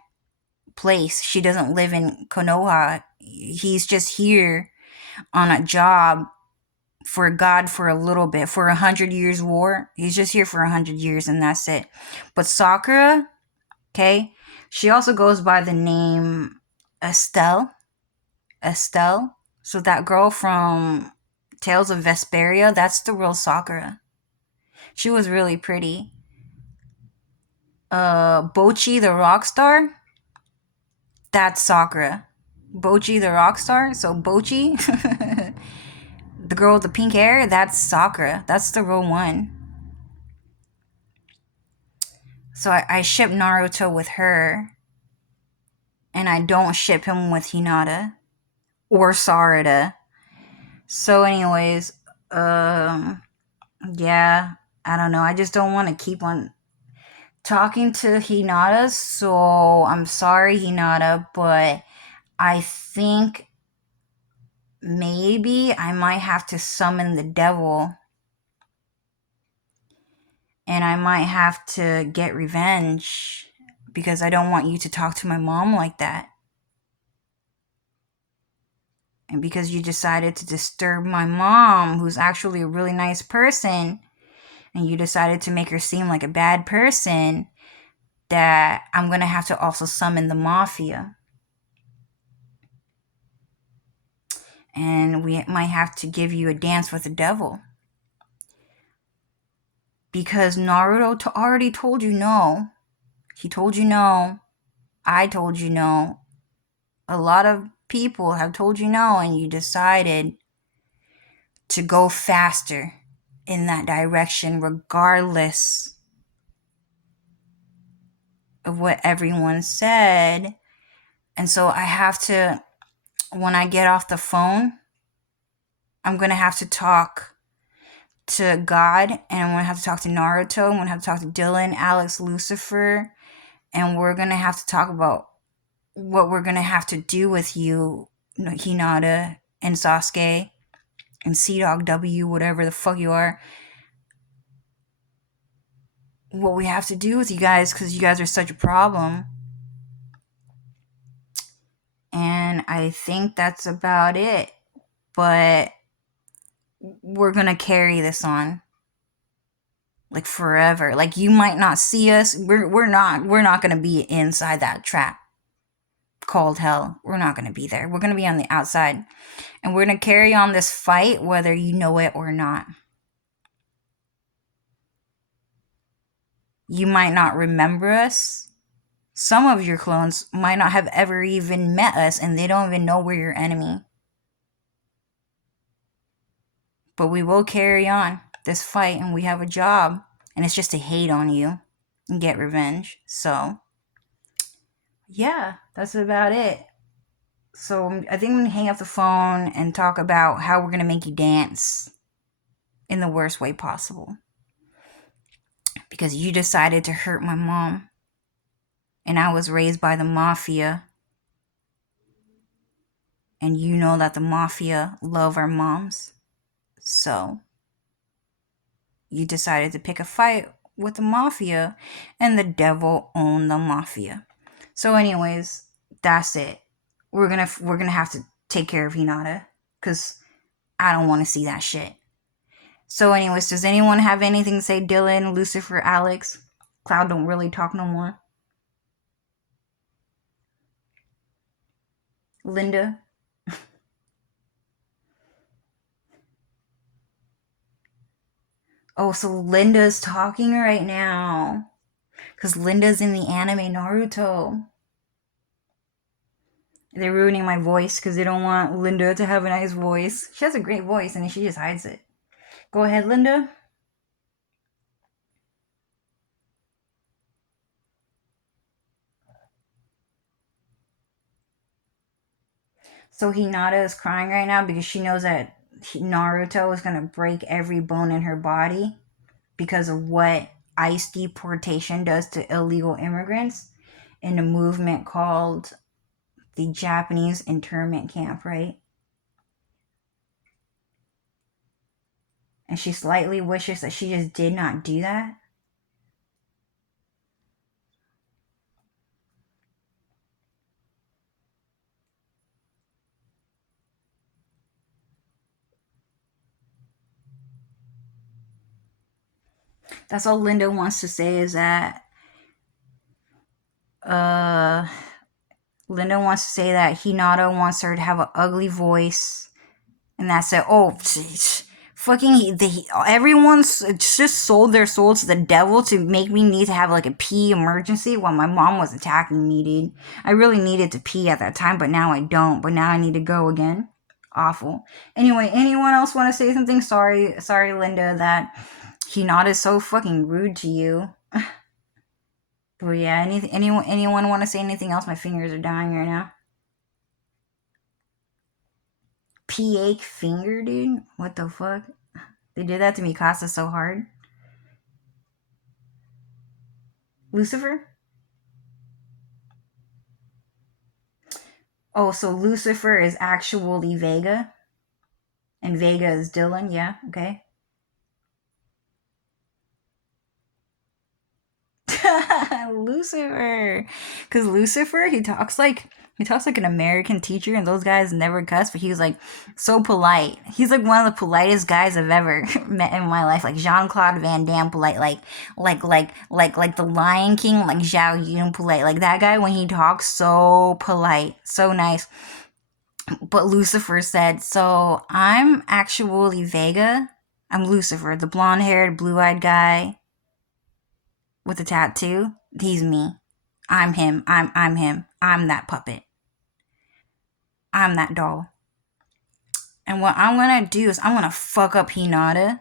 place. She doesn't live in Konoha. He's just here on a job for God for a little bit, for 100 years war. He's just here for 100 years and that's it. But Sakura, okay, she also goes by the name Estelle. So that girl from Tales of Vesperia, that's the real Sakura. She was really pretty. Bochi the rock star, that's Sakura. Bochi the rock star, so Bochi, the girl with the pink hair, that's Sakura. That's the real one. So I ship Naruto with her, and I don't ship him with Hinata or Sarada. So anyways, yeah, I don't know. I just don't want to keep on talking to Hinata, so I'm sorry, Hinata, but I think maybe I might have to summon the devil. And I might have to get revenge because I don't want you to talk to my mom like that. And because you decided to disturb my mom, who's actually a really nice person, and you decided to make her seem like a bad person, that I'm going to have to also summon the mafia. And we might have to give you a dance with the devil. Because Naruto already told you no. He told you no. I told you no. A lot of people have told you no, and you decided to go faster in that direction regardless of what everyone said. And so I have to, when I get off the phone, I'm going to have to talk to God, and I'm going to have to talk to Naruto, I'm going to have to talk to Dylan, Alex, Lucifer, and we're going to have to talk about what we're going to have to do with you, Hinata, and Sasuke, and Sea-Dog W, whatever the fuck you are. What we have to do with you guys, because you guys are such a problem. And I think that's about it. But we're gonna carry this on. Like forever. Like you might not see us. We're not gonna be inside that trap called hell. We're not gonna be there. We're gonna be on the outside. And we're gonna carry on this fight whether you know it or not. You might not remember us. Some of your clones might not have ever even met us and they don't even know we're your enemy. But we will carry on this fight and we have a job. And it's just to hate on you and get revenge. So, yeah, that's about it. So I think I'm going to hang up the phone and talk about how we're going to make you dance in the worst way possible. Because you decided to hurt my mom. And I was raised by the mafia. And you know that the mafia love our moms. So you decided to pick a fight with the mafia. And the devil owned the mafia. So anyways, that's it. We're gonna have to take care of Hinata. Because I don't want to see that shit. So anyways, does anyone have anything to say? Dylan, Lucifer, Alex? Cloud don't really talk no more. Linda? Oh, so Linda's talking right now. Because Linda's in the anime Naruto. They're ruining my voice because they don't want Linda to have a nice voice. She has a great voice and she just hides it. Go ahead, Linda. So Hinata is crying right now because she knows that Naruto is going to break every bone in her body because of what ICE deportation does to illegal immigrants in a movement called the Japanese internment camp, right? And she slightly wishes that she just did not do that. That's all Linda wants to say is that Linda wants to say that Hinata wants her to have an ugly voice. And that's it. Oh, fucking everyone's just sold their soul to the devil to make me need to have like a pee emergency while my mom was attacking me, dude. I really needed to pee at that time, but now I don't. But now I need to go again. Awful. Anyway, anyone else want to say something? Sorry, Linda, that Hinata is so fucking rude to you. But yeah, anyone want to say anything else? My fingers are dying right now. P-ache finger, dude? What the fuck? They did that to Mikasa so hard. Lucifer? Oh, so Lucifer is actually Vega? And Vega is Dylan? Yeah, okay. Lucifer. Because Lucifer, he talks like an American teacher, and those guys never cuss, but he was like so polite. He's like one of the politest guys I've ever met in my life. Like Jean-Claude Van Damme polite, like the Lion King, like Zhao Yun polite. Like that guy when he talks, so polite, so nice. But Lucifer said, so I'm actually Vega. I'm Lucifer, the blonde-haired, blue-eyed guy with a tattoo. He's me. I'm him. I'm him. I'm that puppet. I'm that doll. And what I'm gonna do is I'm gonna fuck up Hinata.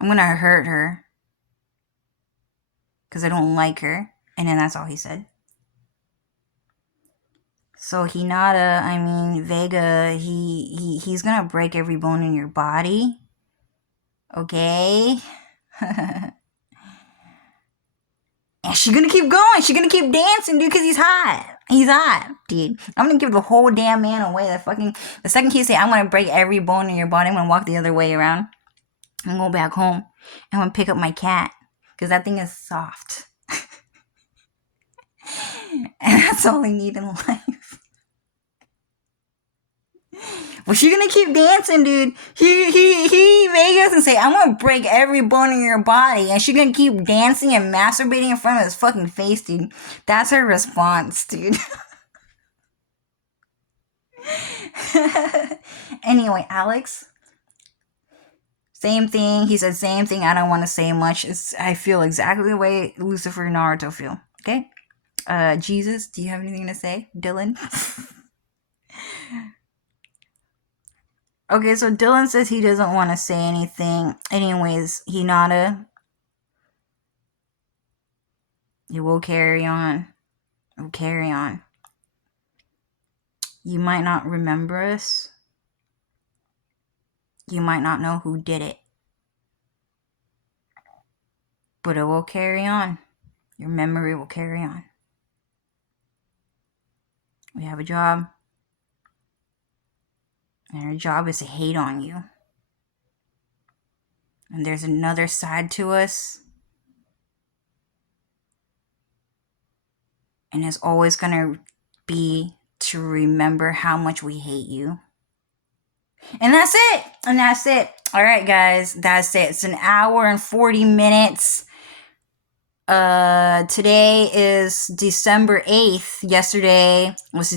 I'm gonna hurt her. Because I don't like her. And then that's all he said. So Hinata, I mean Vega, he's gonna break every bone in your body. Okay? And she's gonna keep going. She's gonna keep dancing, dude, because he's hot. He's hot, dude. I'm gonna give the whole damn man away. The second he say, I'm gonna break every bone in your body, I'm gonna walk the other way around and go back home. I'm gonna pick up my cat because that thing is soft. And that's all I need in life. Well, she's gonna keep dancing, dude. He Vegas and say, "I'm gonna break every bone in your body," and she's gonna keep dancing and masturbating in front of his fucking face, dude. That's her response, dude. Anyway, Alex, same thing. He said same thing. I don't want to say much. I feel exactly the way Lucifer and Naruto feel. Okay. Jesus, do you have anything to say, Dylan? Okay, so Dylan says he doesn't want to say anything. Anyways, Hinata, you will carry on. We'll carry on. You might not remember us. You might not know who did it. But it will carry on. Your memory will carry on. We have a job. And our job is to hate on you. And there's another side to us. And it's always going to be to remember how much we hate you. And that's it. And that's it. All right, guys. That's it. It's an hour and 40 minutes. Today is December 8th. Yesterday was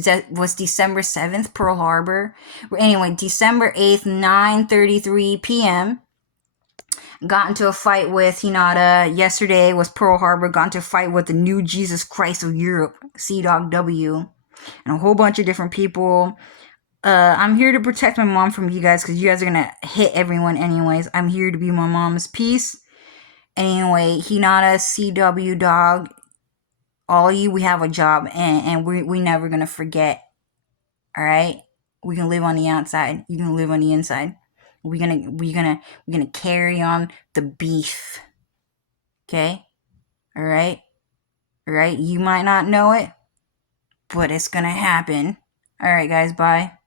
December 7th, Pearl Harbor. Anyway, December 8th, 9:33 p.m. Got into a fight with Hinata. Yesterday was Pearl Harbor. Got into a fight with the new Jesus Christ of Europe, C-Dog-W, and a whole bunch of different people. I'm here to protect my mom from you guys because you guys are gonna hit everyone anyways. I'm here to be my mom's peace. Anyway, Hinata, CW, Dog, all of you, we have a job, and we never gonna forget. All right, we can live on the outside. You can live on the inside. We're gonna carry on the beef. Okay, all right. You might not know it, but it's gonna happen. All right, guys. Bye.